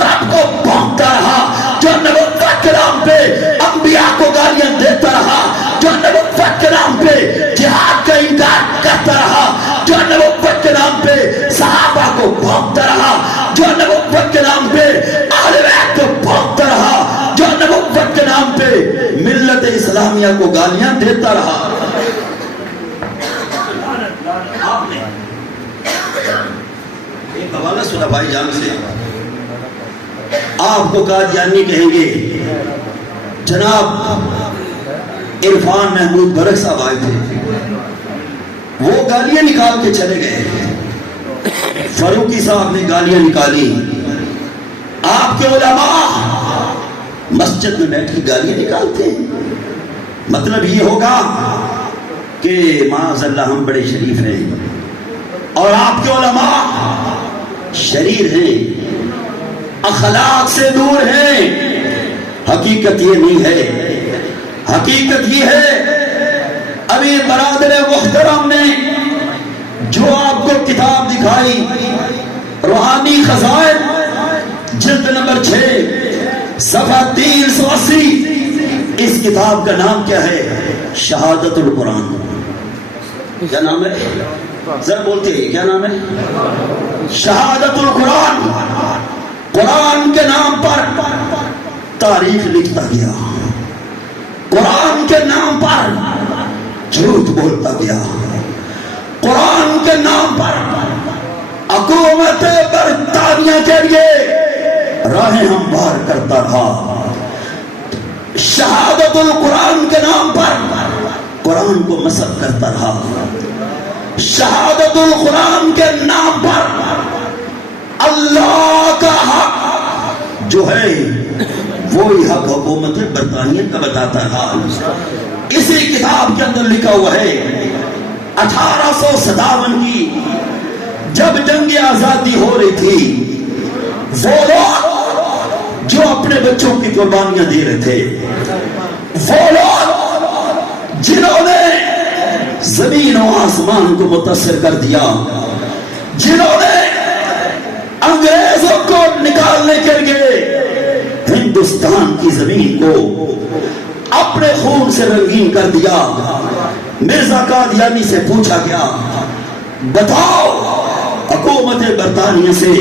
رب کو بھونکتا رہا، جو نبوت کے نام پہ انبیاء کو گالیاں دیتا رہا، جو نبوت کے نام پہ جہاد کا انکار کرتا رہا، جو نبوت کے نام پہ صحابہ کو بھونکتا رہا، جو نبوت کے نام پہ اہل بیت کو بھونکتا رہا، جو نبوت کے نام پہ ملت اسلامیہ کو گالیاں دیتا رہا. آپ نے ایک حوالہ سنا بھائی جان سے، آپ کو قادیانی کہیں گے. جناب عرفان محمود برق صاحب آئے تھے، وہ گالیاں نکال کے چلے گئے. فاروقی صاحب نے گالیاں نکالی. آپ کے علماء مسجد میں بیٹھ کے گالیاں نکالتے ہیں. مطلب یہ ہوگا کہ معاذ اللہ ہم بڑے شریف ہیں اور آپ کے علماء شریر ہیں، اخلاق سے دور ہیں. حقیقت یہ نہیں ہے. حقیقت یہ ہے ابھی برادر محترم نے جو آپ کو کتاب دکھائی روحانی خزائن جلد نمبر 6 صفحہ 380. اس کتاب کا نام کیا ہے؟ شہادت القرآن. کیا نام ہے؟ ذرا بولتے ہیں کیا نام ہے؟ شہادت القرآن. قرآن کے نام پر تاریخ لکھتا گیا، قرآن کے نام پر جھوٹ بولتا گیا، قرآن کے نام پر حکومت برطانیہ کے لیے راہیں ہموار کرتا رہا. شہادت القرآن کے نام پر قرآن کو مسخ کرتا رہا. شہادت القرآن کے نام پر اللہ کا حق جو ہے وہی حق حکومت برطانیہ کا بتاتا رہا. اسی کتاب کے اندر لکھا ہوا ہے 1857 کی جب جنگ آزادی ہو رہی تھی، وہ لوگ جو اپنے بچوں کی قربانیاں دے رہے تھے، وہ لوگ جنہوں نے زمین و آسمان کو متاثر کر دیا، جنہوں نے انگریزوں کو نکالنے کے لیے ہندوستان کی زمین کو اپنے خون سے رنگین کر دیا. مرزا قادیانی سے پوچھا گیا بتاؤ حکومت برطانیہ سے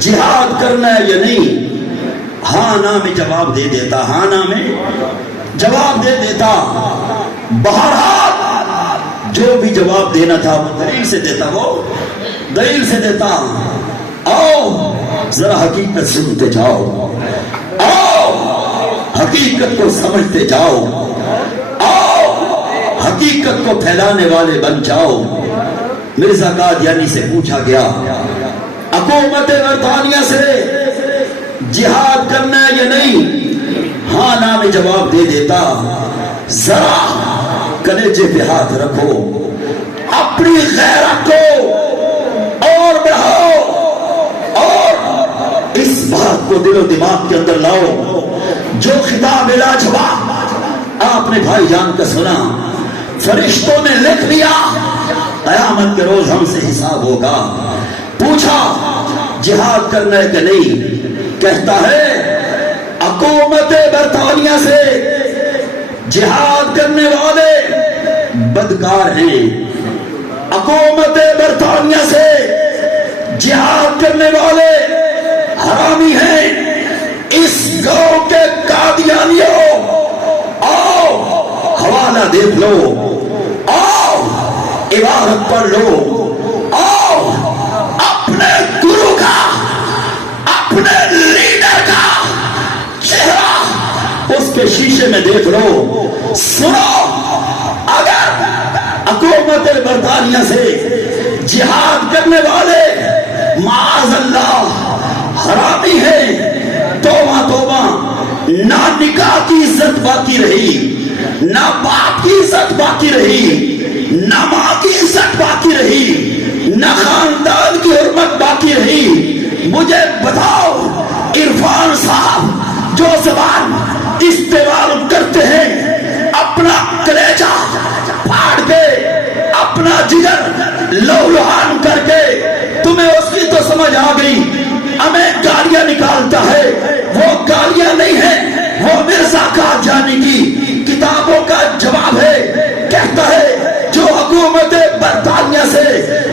جہاد کرنا ہے یا نہیں؟ ہاں نا میں جواب دے دیتا، ہاں نا میں جواب دے دیتا. بہرحال جو بھی جواب دینا تھا وہ دلیل سے دیتا، وہ دلیل سے دیتا. آؤ ذرا حقیقت سنتے جاؤ، آؤ حقیقت کو سمجھتے جاؤ، آؤ حقیقت کو پھیلانے والے بن جاؤ. مرزا قادیانی سے پوچھا گیا حکومت برطانیہ سے جہاد کرنا ہے یا نہیں؟ ہاں نا میں جواب دے دیتا. ذرا کلیجے پہ ہاتھ رکھو، اپنی غیرت کو اور بڑھاؤ اور اس بات کو دل و دماغ کے اندر لاؤ. جو خطاب لاجواب آپ نے بھائی جان کا سنا، فرشتوں نے لکھ لیا قیامت کے روز ہم سے حساب ہوگا. پوچھا جہاد کرنا ہے کہ نہیں؟ کہتا ہے حکومت برطانیہ سے جہاد کرنے والے بدکار ہیں، حکومت برطانیہ سے جہاد کرنے والے حرامی ہیں. اس گاؤں کے قادیانیوں آؤ حوالہ دیکھ لو، آؤ عبارت پڑھ لو، آؤ اپنے گرو کا، اپنے لیڈر کا چہرہ اس کے شیشے میں دیکھ لو. سنو، اگر حکومت برطانیہ سے جہاد کرنے والے معاذ اللہ حرامی ہیں، توبہ توبہ، نہ نکاح کی عزت باقی رہی، نہ باپ کی عزت باقی رہی، نہ ماں کی عزت باقی رہی، نہ خاندان کی حرمت باقی رہی. مجھے بتاؤ عرفان صاحب جو زبان استعمال کرتے ہیں، اپنا کلیجہ پھاڑ کے، اپنا جگر لہولہان کر کے، تمہیں اس کی تو سمجھ آ گئی، ہمیں گالیاں نکالتا ہے، وہ گالیاں نہیں ہیں، وہ مرزا قادیانی کی کتابوں کا جواب ہے. کہتا ہے جو حکومت برطانیہ سے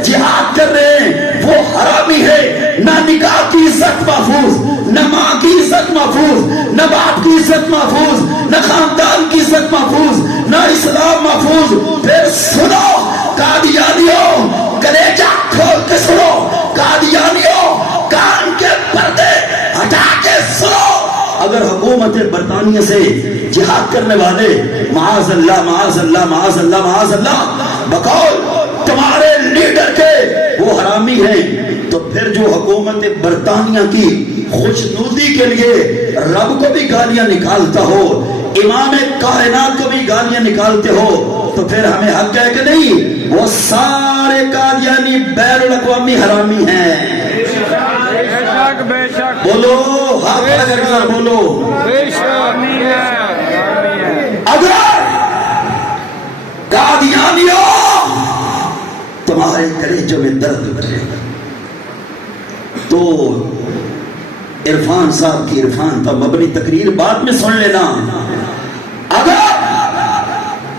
جہاد کر رہے ہیں وہ حرامی ہے. نہ نکاح کی عزت محفوظ، نہ ماں کی عزت محفوظ، نہ باپ کی عزت محفوظ، نہ خاندان کی عزت محفوظ، نہ اسلام محفوظ. پھر سنو قادیانیوں، کلیجہ کھول کے سنو، قادیانیوں کان کے پردے ہٹا کے سنو. اگر حکومت برطانیہ سے جہاد کرنے والے معاذ اللہ معاذ اللہ معاذ اللہ معاذ اللہ بقول تمہارے لیڈر کے وہ حرامی ہیں، تو پھر جو حکومت برطانیہ کی خوشنودی کے لیے رب کو بھی گالیاں نکالتا ہو، امام کائنات کو بھی گالیاں نکالتے ہو، تو پھر ہمیں حق ہے کہ نہیں؟ وہ سارے قادیانی بین الاقوامی حرامی ہیں. بے شک بولو ہاتھ لگا بولو. بے شک اگر قادیانیوں تمہارے کلیجوں میں درد کرے تو عرفان صاحب کی عرفان پر مبنی تقریر بعد میں سن لینا. اگر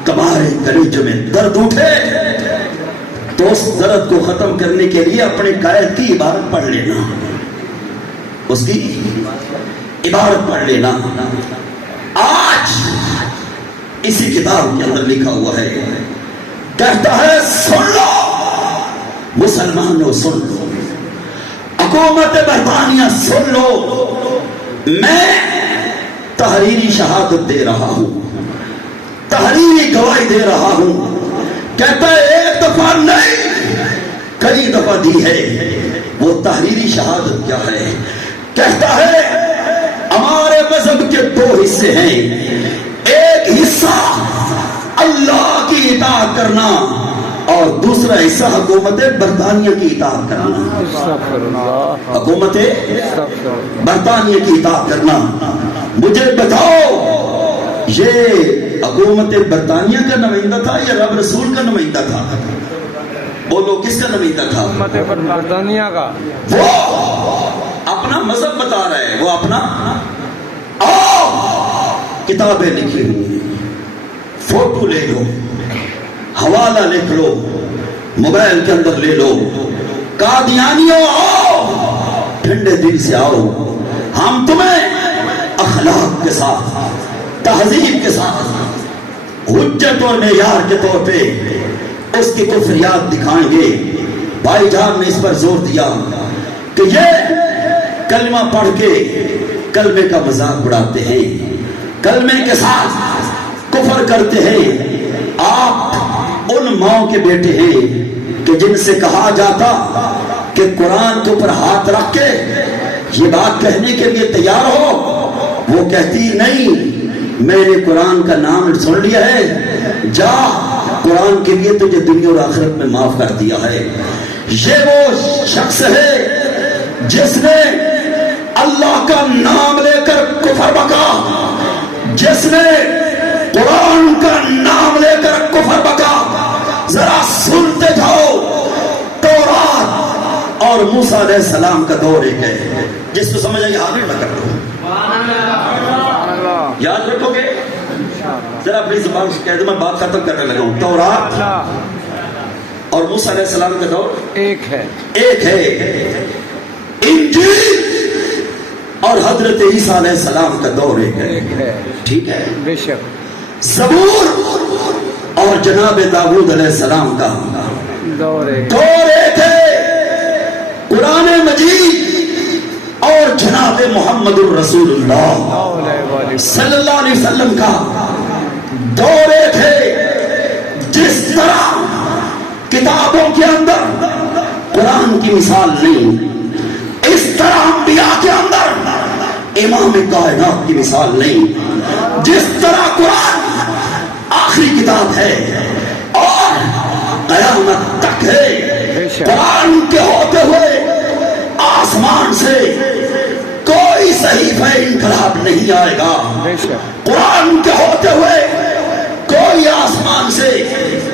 تمہارے کلیجوں میں درد اٹھے تو اس درد کو ختم کرنے کے لیے اپنے قائد کی عبارت پڑھ لینا, اس کی عبارت پڑھ لینا. آج اسی کتاب کے اندر لکھا ہوا ہے, کہتا ہے سن لو مسلمانوں, سن لو حکومت برطانیہ, سن لو, میں تحریری شہادت دے رہا ہوں, تحریری گواہی دے رہا ہوں. کہتا ہے ایک دفعہ نہیں کئی دفعہ دی ہے. وہ تحریری شہادت کیا ہے؟ کہتا ہے ہمارے مذہب کے دو حصے ہیں, ایک حصہ اللہ کی اطاعت کرنا اور دوسرا حصہ حکومت برطانیہ کی اطاعت کرنا. حکومت برطانیہ کی اطاعت کرنا. مجھے بتاؤ یہ حکومت برطانیہ کا نمائندہ تھا یا رب رسول کا نمائندہ تھا؟ بولو کس کا نمائندہ تھا؟ حکومت برطانیہ کا. وہ اپنا مذہب بتا رہا ہے, وہ اپنا. آؤ کتابیں لکھی ہوئی, فوٹو لے لو, حوالہ لکھ لو, موبائل کے اندر لے لو. قادیانیوں آؤ, ٹھنڈے دل سے آؤ, ہم تمہیں اخلاق کے ساتھ, تہذیب کے ساتھ, حجت اور معیار کے طور پہ اس کی کفریات دکھائیں گے. بھائی جان نے اس پر زور دیا کہ یہ کلمہ پڑھ کے کلمے کا مذاق اڑاتے ہیں, کلمے کے ساتھ کفر کرتے ہیں. آپ ان ماؤں کے بیٹے ہیں کہ جن سے کہا جاتا کہ قرآن کے اوپر ہاتھ رکھ کے یہ بات کہنے کے لیے تیار ہو, وہ کہتی نہیں میں نے قرآن کا نام سن لیا ہے, جا قرآن کے لیے تجھے دنیا اور آخرت میں معاف کر دیا ہے. یہ وہ شخص ہے جس نے اللہ کا نام لے کر کفر بکا, جس نے قرآن کا نام لے کر کفر بکا. ذرا سنتے جاؤ, تورات اور موسیٰ علیہ السلام کا دور ایک ہے. جس کو سمجھ آئی ہاتھ کھڑا کر دو. یاد رکھو گے, ذرا اپنی زبان سے کہہ دو, میں بات ختم کرنے لگا ہوں. تورات اور موسیٰ علیہ السلام کا دور ایک ہے, ایک ہے. انجیل اور حضرت عیسیٰ علیہ السلام کا دور ایک ہے. ٹھیک ہے, بے شک. زبور اور جناب داؤد علیہ السلام کا دور ایک ہے. قرآن مجید اور جناب محمد الرسول اللہ صلی اللہ علیہ وسلم کا دور ایک ہے. جس طرح کتابوں کے اندر قرآن کی مثال نہیں, اس طرح انبیاء کے اندر امام کائنات کی مثال نہیں. جس طرح قرآن آخری کتاب ہے اور قیامت تک ہے, قرآن کے ہوتے ہوئے آسمان سے کوئی صحیفہ انقلاب نہیں آئے گا. قرآن کے ہوتے ہوئے کوئی آسمان سے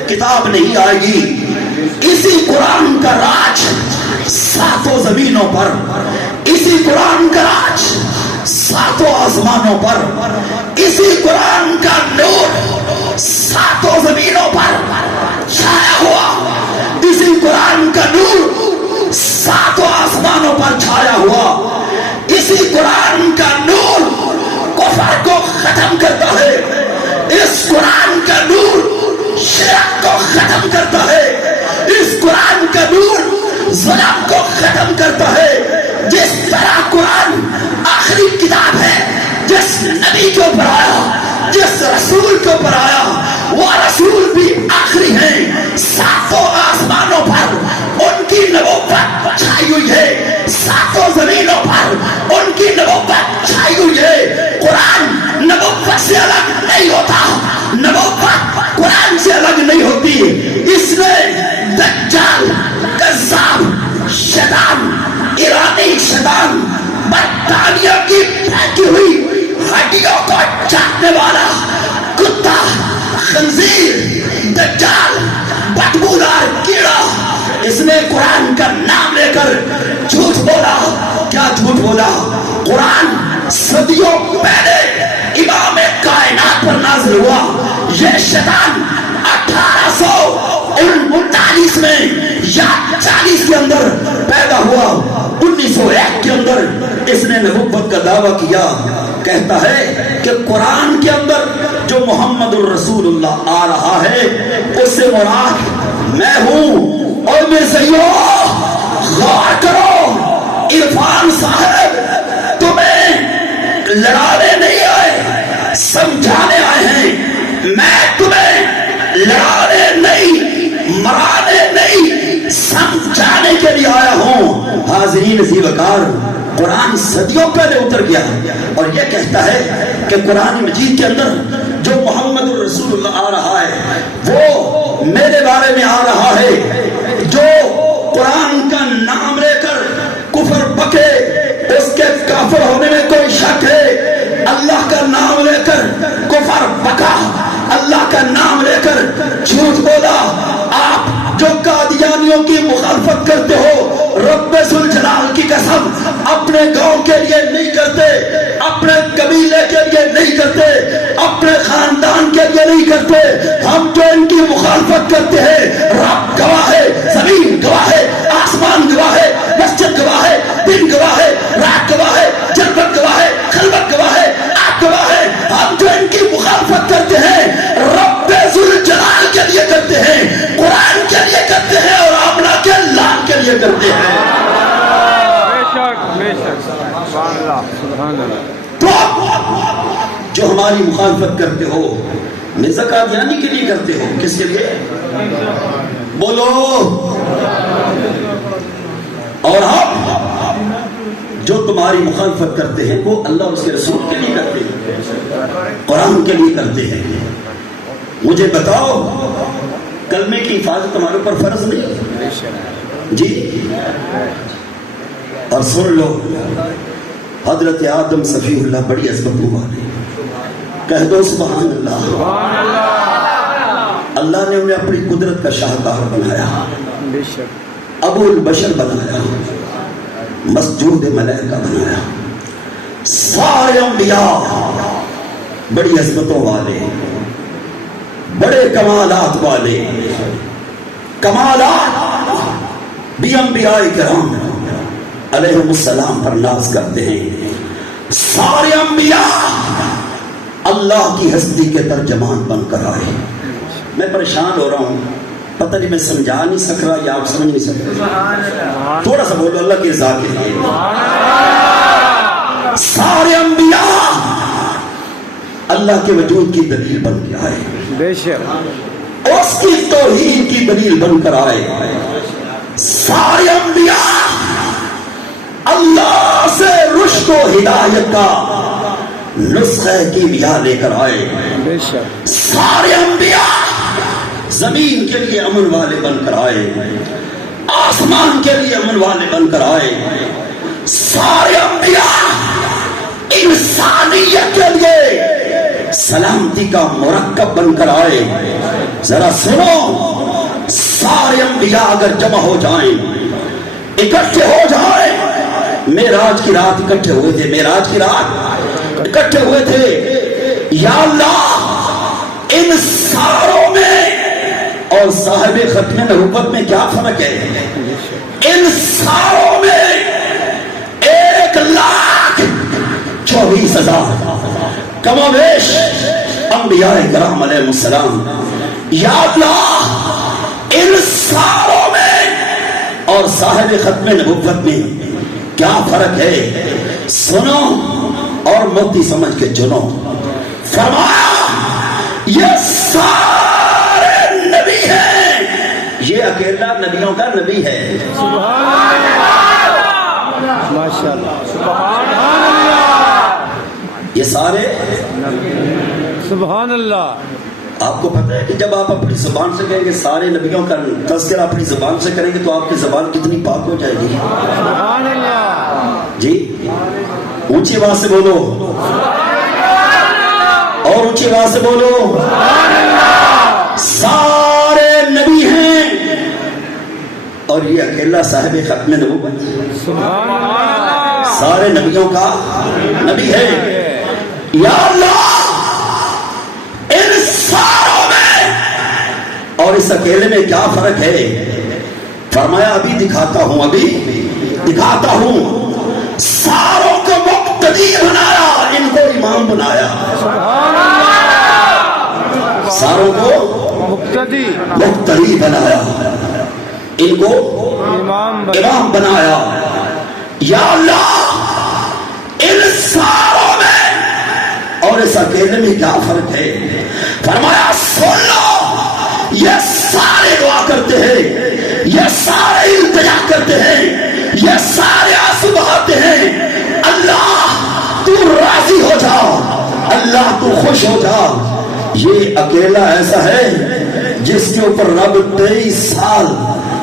کتاب نہیں آئے گی. اسی قرآن کا راج ساتوں زمینوں پر, اسی قرآن کا راج ساتوں آسمانوں پر, اسی قرآن کا نور ساتوں زمینوں پر چھایا ہوا, اسی قرآن کا نور ساتوں آسمانوں پر چھایا ہوا. اسی قرآن کا نور کفر کو ختم کرتا ہے, اس قرآن کا نور شرک کو ختم کرتا ہے, اس قرآن کا نور ظلم کو ختم کرتا ہے. جس طرح قرآن آخری کتاب ہے, جس نبی کے اوپر آیا, جس رسول کے اوپر آیا, وہ رسول بھی آخری ہیں. ساتوں آسمانوں پر ان کی نبوت چھائی ہوئی ہے, ساتوں زمینوں پر ان کی نبوت چھائی ہوئی ہے. قرآن نبوت سے الگ نہیں ہوتا, نبوت قرآن سے الگ نہیں ہوتی. اس نے دجال, کذاب, شیطان, ایرانی شیطان, برطانیہ کی پھینکی ہوئی ہڈیوں کو چاٹنے والا کتا, خنزیر, دجال, بدبودار کیڑا, اس نے قرآن کا نام لے کر جھوٹ بولا. کیا جھوٹ بولا؟ قرآن صدیوں پہلے امام کائنات پر نازل ہوا. یہ شیطان 1839 میں یا 40 کے اندر پیدا ہوا. 1901 کے اندر اس نے نبوت کا دعویٰ کیا. کہتا ہے کہ قرآن کے اندر جو محمد الرسول اللہ آ رہا ہے اس سے مراد میں ہوں. اور مرزائیو غور کرو، عرفان صاحب تمہیں لڑانے نہیں آئے، سمجھانے آئے ہیں. میں تمہیں لڑانے نہیں، مرانے نہیں، سمجھانے کے لیے آیا ہوں. حاضرین ذی وقار، قرآن صدیوں پہلے اتر گیا اور یہ کہتا ہے کہ قرآن مجید کے اندر جو محمد الرسول اللہ آ رہا ہے وہ میرے بارے میں آ رہا ہے. جو قرآن کا نام لے کر کفر بکے اس کے کافر ہونے میں کوئی شک ہے. اللہ کا نام لے کر کفر بکا، اللہ کا نام لے کر جھوٹ بولا. آپ جو قادیانیوں کی مخالفت کرتے ہو، رب ذوالجلال کی قسم اپنے گاؤں کے لیے نہیں کرتے، اپنے قبیلے کے لیے نہیں کرتے، اپنے خاندان کے لیے نہیں کرتے. ہم جو ان کی مخالفت کرتے ہیں، رب گواہ ہے، زمین گواہ ہے، آسمان گواہ ہے، مسجد گواہ ہے، دن گواہ ہے، رات گواہ ہے، جلوت گواہ ہے، خلوت گواہ ہے، آپ گواہ ہے. ہم جو ان کی مخالفت کرتے ہیں رب ذوالجلال کے لیے کرتے ہیں، قرآن کے لیے کرتے ہیں اور آمنہ کے لال کے لیے کرتے ہیں. بے شک سبحان اللہ سبحان اللہ. تو جو ہماری مخالفت کرتے ہو مرزا قادیانی کے لیے کرتے ہو، کس کے لیے بولو؟ اور ہم جو تمہاری مخالفت کرتے ہیں وہ اللہ اور اس کے رسول کے لیے کرتے ہیں، قرآن کے لیے کرتے ہیں. مجھے بتاؤ کلمے کی حفاظت تمہارے پر فرض نہیں جی؟ اور سن لو، حضرت آدم صفی اللہ بڑی عظمتوں والے، کہہ دو سبحان اللہ. اللہ نے انہیں اپنی قدرت کا شاہکار بنایا، ابو البشر بنایا، مسجود ملائکہ بنایا. سارے انبیاء بڑی عظمتوں والے، بڑے کمالات والے، کمالات بھی انبیاء کرام علیہم السلام پر ناز کرتے ہیں. سارے انبیاء اللہ کی ہستی کے ترجمان بن کر آئے. میں پریشان ہو رہا ہوں، پتہ نہیں میں سمجھا نہیں سک رہا یا آپ سمجھ نہیں سک رہے. تھوڑا سا بولو اللہ کی رضا کے لیے. سارے انبیاء اللہ کے وجود کی دلیل بن کے آئے، بے شک اس کی توحید کی دلیل بن کر آئے. سارے انبیاء اللہ سے رشد و ہدایت کا نسخہ کیمیا لے کر آئے. بے شک سارے انبیاء زمین کے لیے امن والے بن کر آئے، آسمان کے لیے امن والے بن کر آئے. سارے انبیاء انسانیت کے لیے سلامتی کا مرکب بن کر آئے. ذرا سنو، سارے انبیاء اگر جمع ہو جائیں، اکٹھے ہو جائیں، معراج کی رات اکٹھے ہوئے تھے، معراج کی رات اکٹھے ہوئے تھے. یا اللہ، ان ساروں میں اور صاحب ختم نبوت میں کیا فرق ہے؟ ان ساروں میں 1,24,000 کم و بیش انبیاء کرام علیہ السلام. یا اللہ، ان ساروں میں اور صاحب ختم نبوت میں کیا فرق ہے؟ سنو اور موتی سمجھ کے چنو. فرمایا یہ سارے نبی ہیں، یہ اکیلا نبیوں کا نبی ہے. ماشاءاللہ یہ سارے سبحان اللہ. آپ کو پتہ ہے کہ جب آپ اپنی زبان سے کہیں گے سارے نبیوں کا تذکرہ اپنی زبان سے کریں گے تو آپ کی زبان کتنی پاک ہو جائے گی. سبحان اللہ جی اونچی آواز سے بولو، اور اونچی آواز سے بولو. سارے نبی ہیں اور یہ اکیلا صاحب ختم نبوت. سبحان اللہ سارے نبیوں کا نبی ہے. یا اللہ ان ساروں میں اور اس اکیلے میں کیا فرق ہے؟ فرمایا ابھی دکھاتا ہوں. ساروں کو مقتدی بنایا, ان کو امام بنایا. ساروں کو مقتدی بنایا, ان کو امام بنایا. یا اللہ ان ساروں میں اور اس اکیلے میں کیا فرق ہے؟ فرمایا سن لو, یہ سارے دعا کرتے ہیں, یہ سارے التجا کرتے ہیں, یہ سارے آنسو بہاتے ہیں, اللہ تو راضی ہو جا, اللہ تو خوش ہو جا. یہ اکیلا ایسا ہے جس کے اوپر رب 23 سال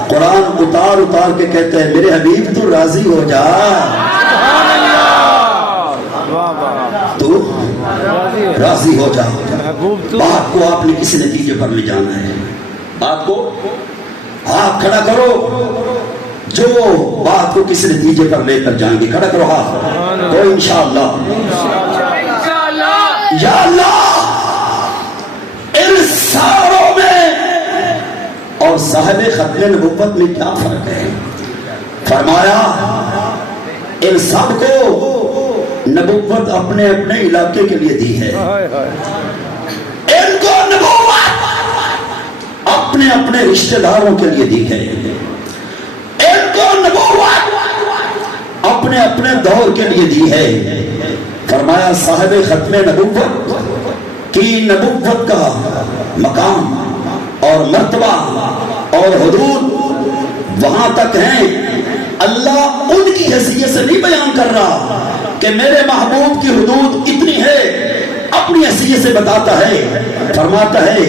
قرآن اتار کے کہتے ہیں میرے حبیب تو راضی ہو جا, تو راضی ہو جا. بات کو آپ نے کسی نتیجے پر لے جانا ہے. بات کو ہاتھ کھڑا کرو جو بات کو کسی نتیجے پر لے کر جائیں گے. کھڑا کرو ہاتھ تو انشاءاللہ. یا اللہ ان ساروں میں اور صاحب ختم نبوت میں کیا فرق ہے؟ فرمایا ان سب کو نبوت اپنے اپنے علاقے کے لیے دی ہے. ان کو نبوت اپنے اپنے رشتہ داروں کے لیے دی ہے. ان کو نبوت اپنے اپنے دور کے لیے دی ہے. فرمایا صاحب ختم نبوت کی نبوت کا مقام اور مرتبہ اور حدود وہاں تک ہیں. اللہ ان کی حیثیت سے نہیں بیان کر رہا کہ میرے محبوب کی حدود اتنی ہے, اپنی حیثیت سے بتاتا ہے. فرماتا ہے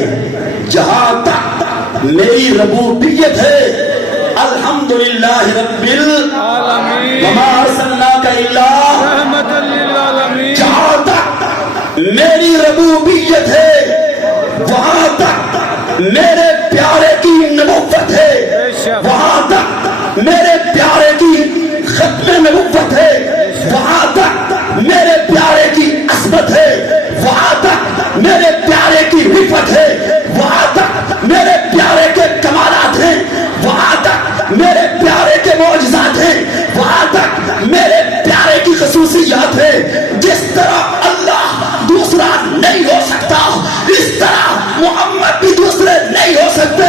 جہاں تک میری ربوبیت ہے الحمدللہ رب العالمین وما ارسلناک الا رحمۃ للعالمین. جہاں تک میری ربوبیت ہے وہاں تک میرے پیارے کی نبوت ہے, وہاں تک میرے پیارے کی ختم نبوت ہے, وہاں تک میرے پیارے کی عصمت ہے, وہاں تک میرے پیارے کی رفت ہے, وہاں تک میرے پیارے کے کمالات ہیں, وہاں تک میرے پیارے کے معجزات ہیں, وہاں تک میرے پیارے کی خصوصیات ہے. جس طرح اللہ دوسرا نہیں ہو سکتا اس طرح محمد بھی دوسرے نہیں ہو سکتے.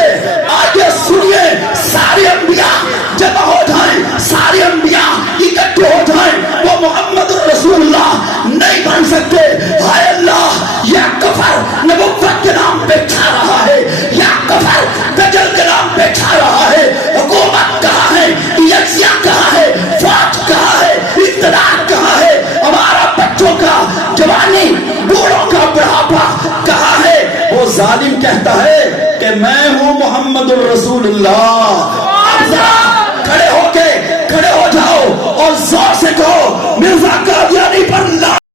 آگے سنیے, سارے انبیاء جمع ہو جائیں, سارے انبیاء اکٹھے ہو جائیں, وہ محمد رسول اللہ نہیں بن سکتے. ہائے اللہ یہ کفر نبوت کے نام پہ چھا رہا ہے, یہ کفر دجل کے نام پہ چھا رہا ہے. حکومت کہاں ہے, یکسیاں کہاں ہے, فوج کہاں ہے, اقتدار کہاں ہے, ہمارا بچوں کا جوانی بوڑھوں کا بڑھاپا کہاں ہے؟ وہ ظالم کہتا ہے کہ میں ہوں محمد الرسول اللہ. اب ذرا کھڑے ہو جاؤ اور زور سے کہو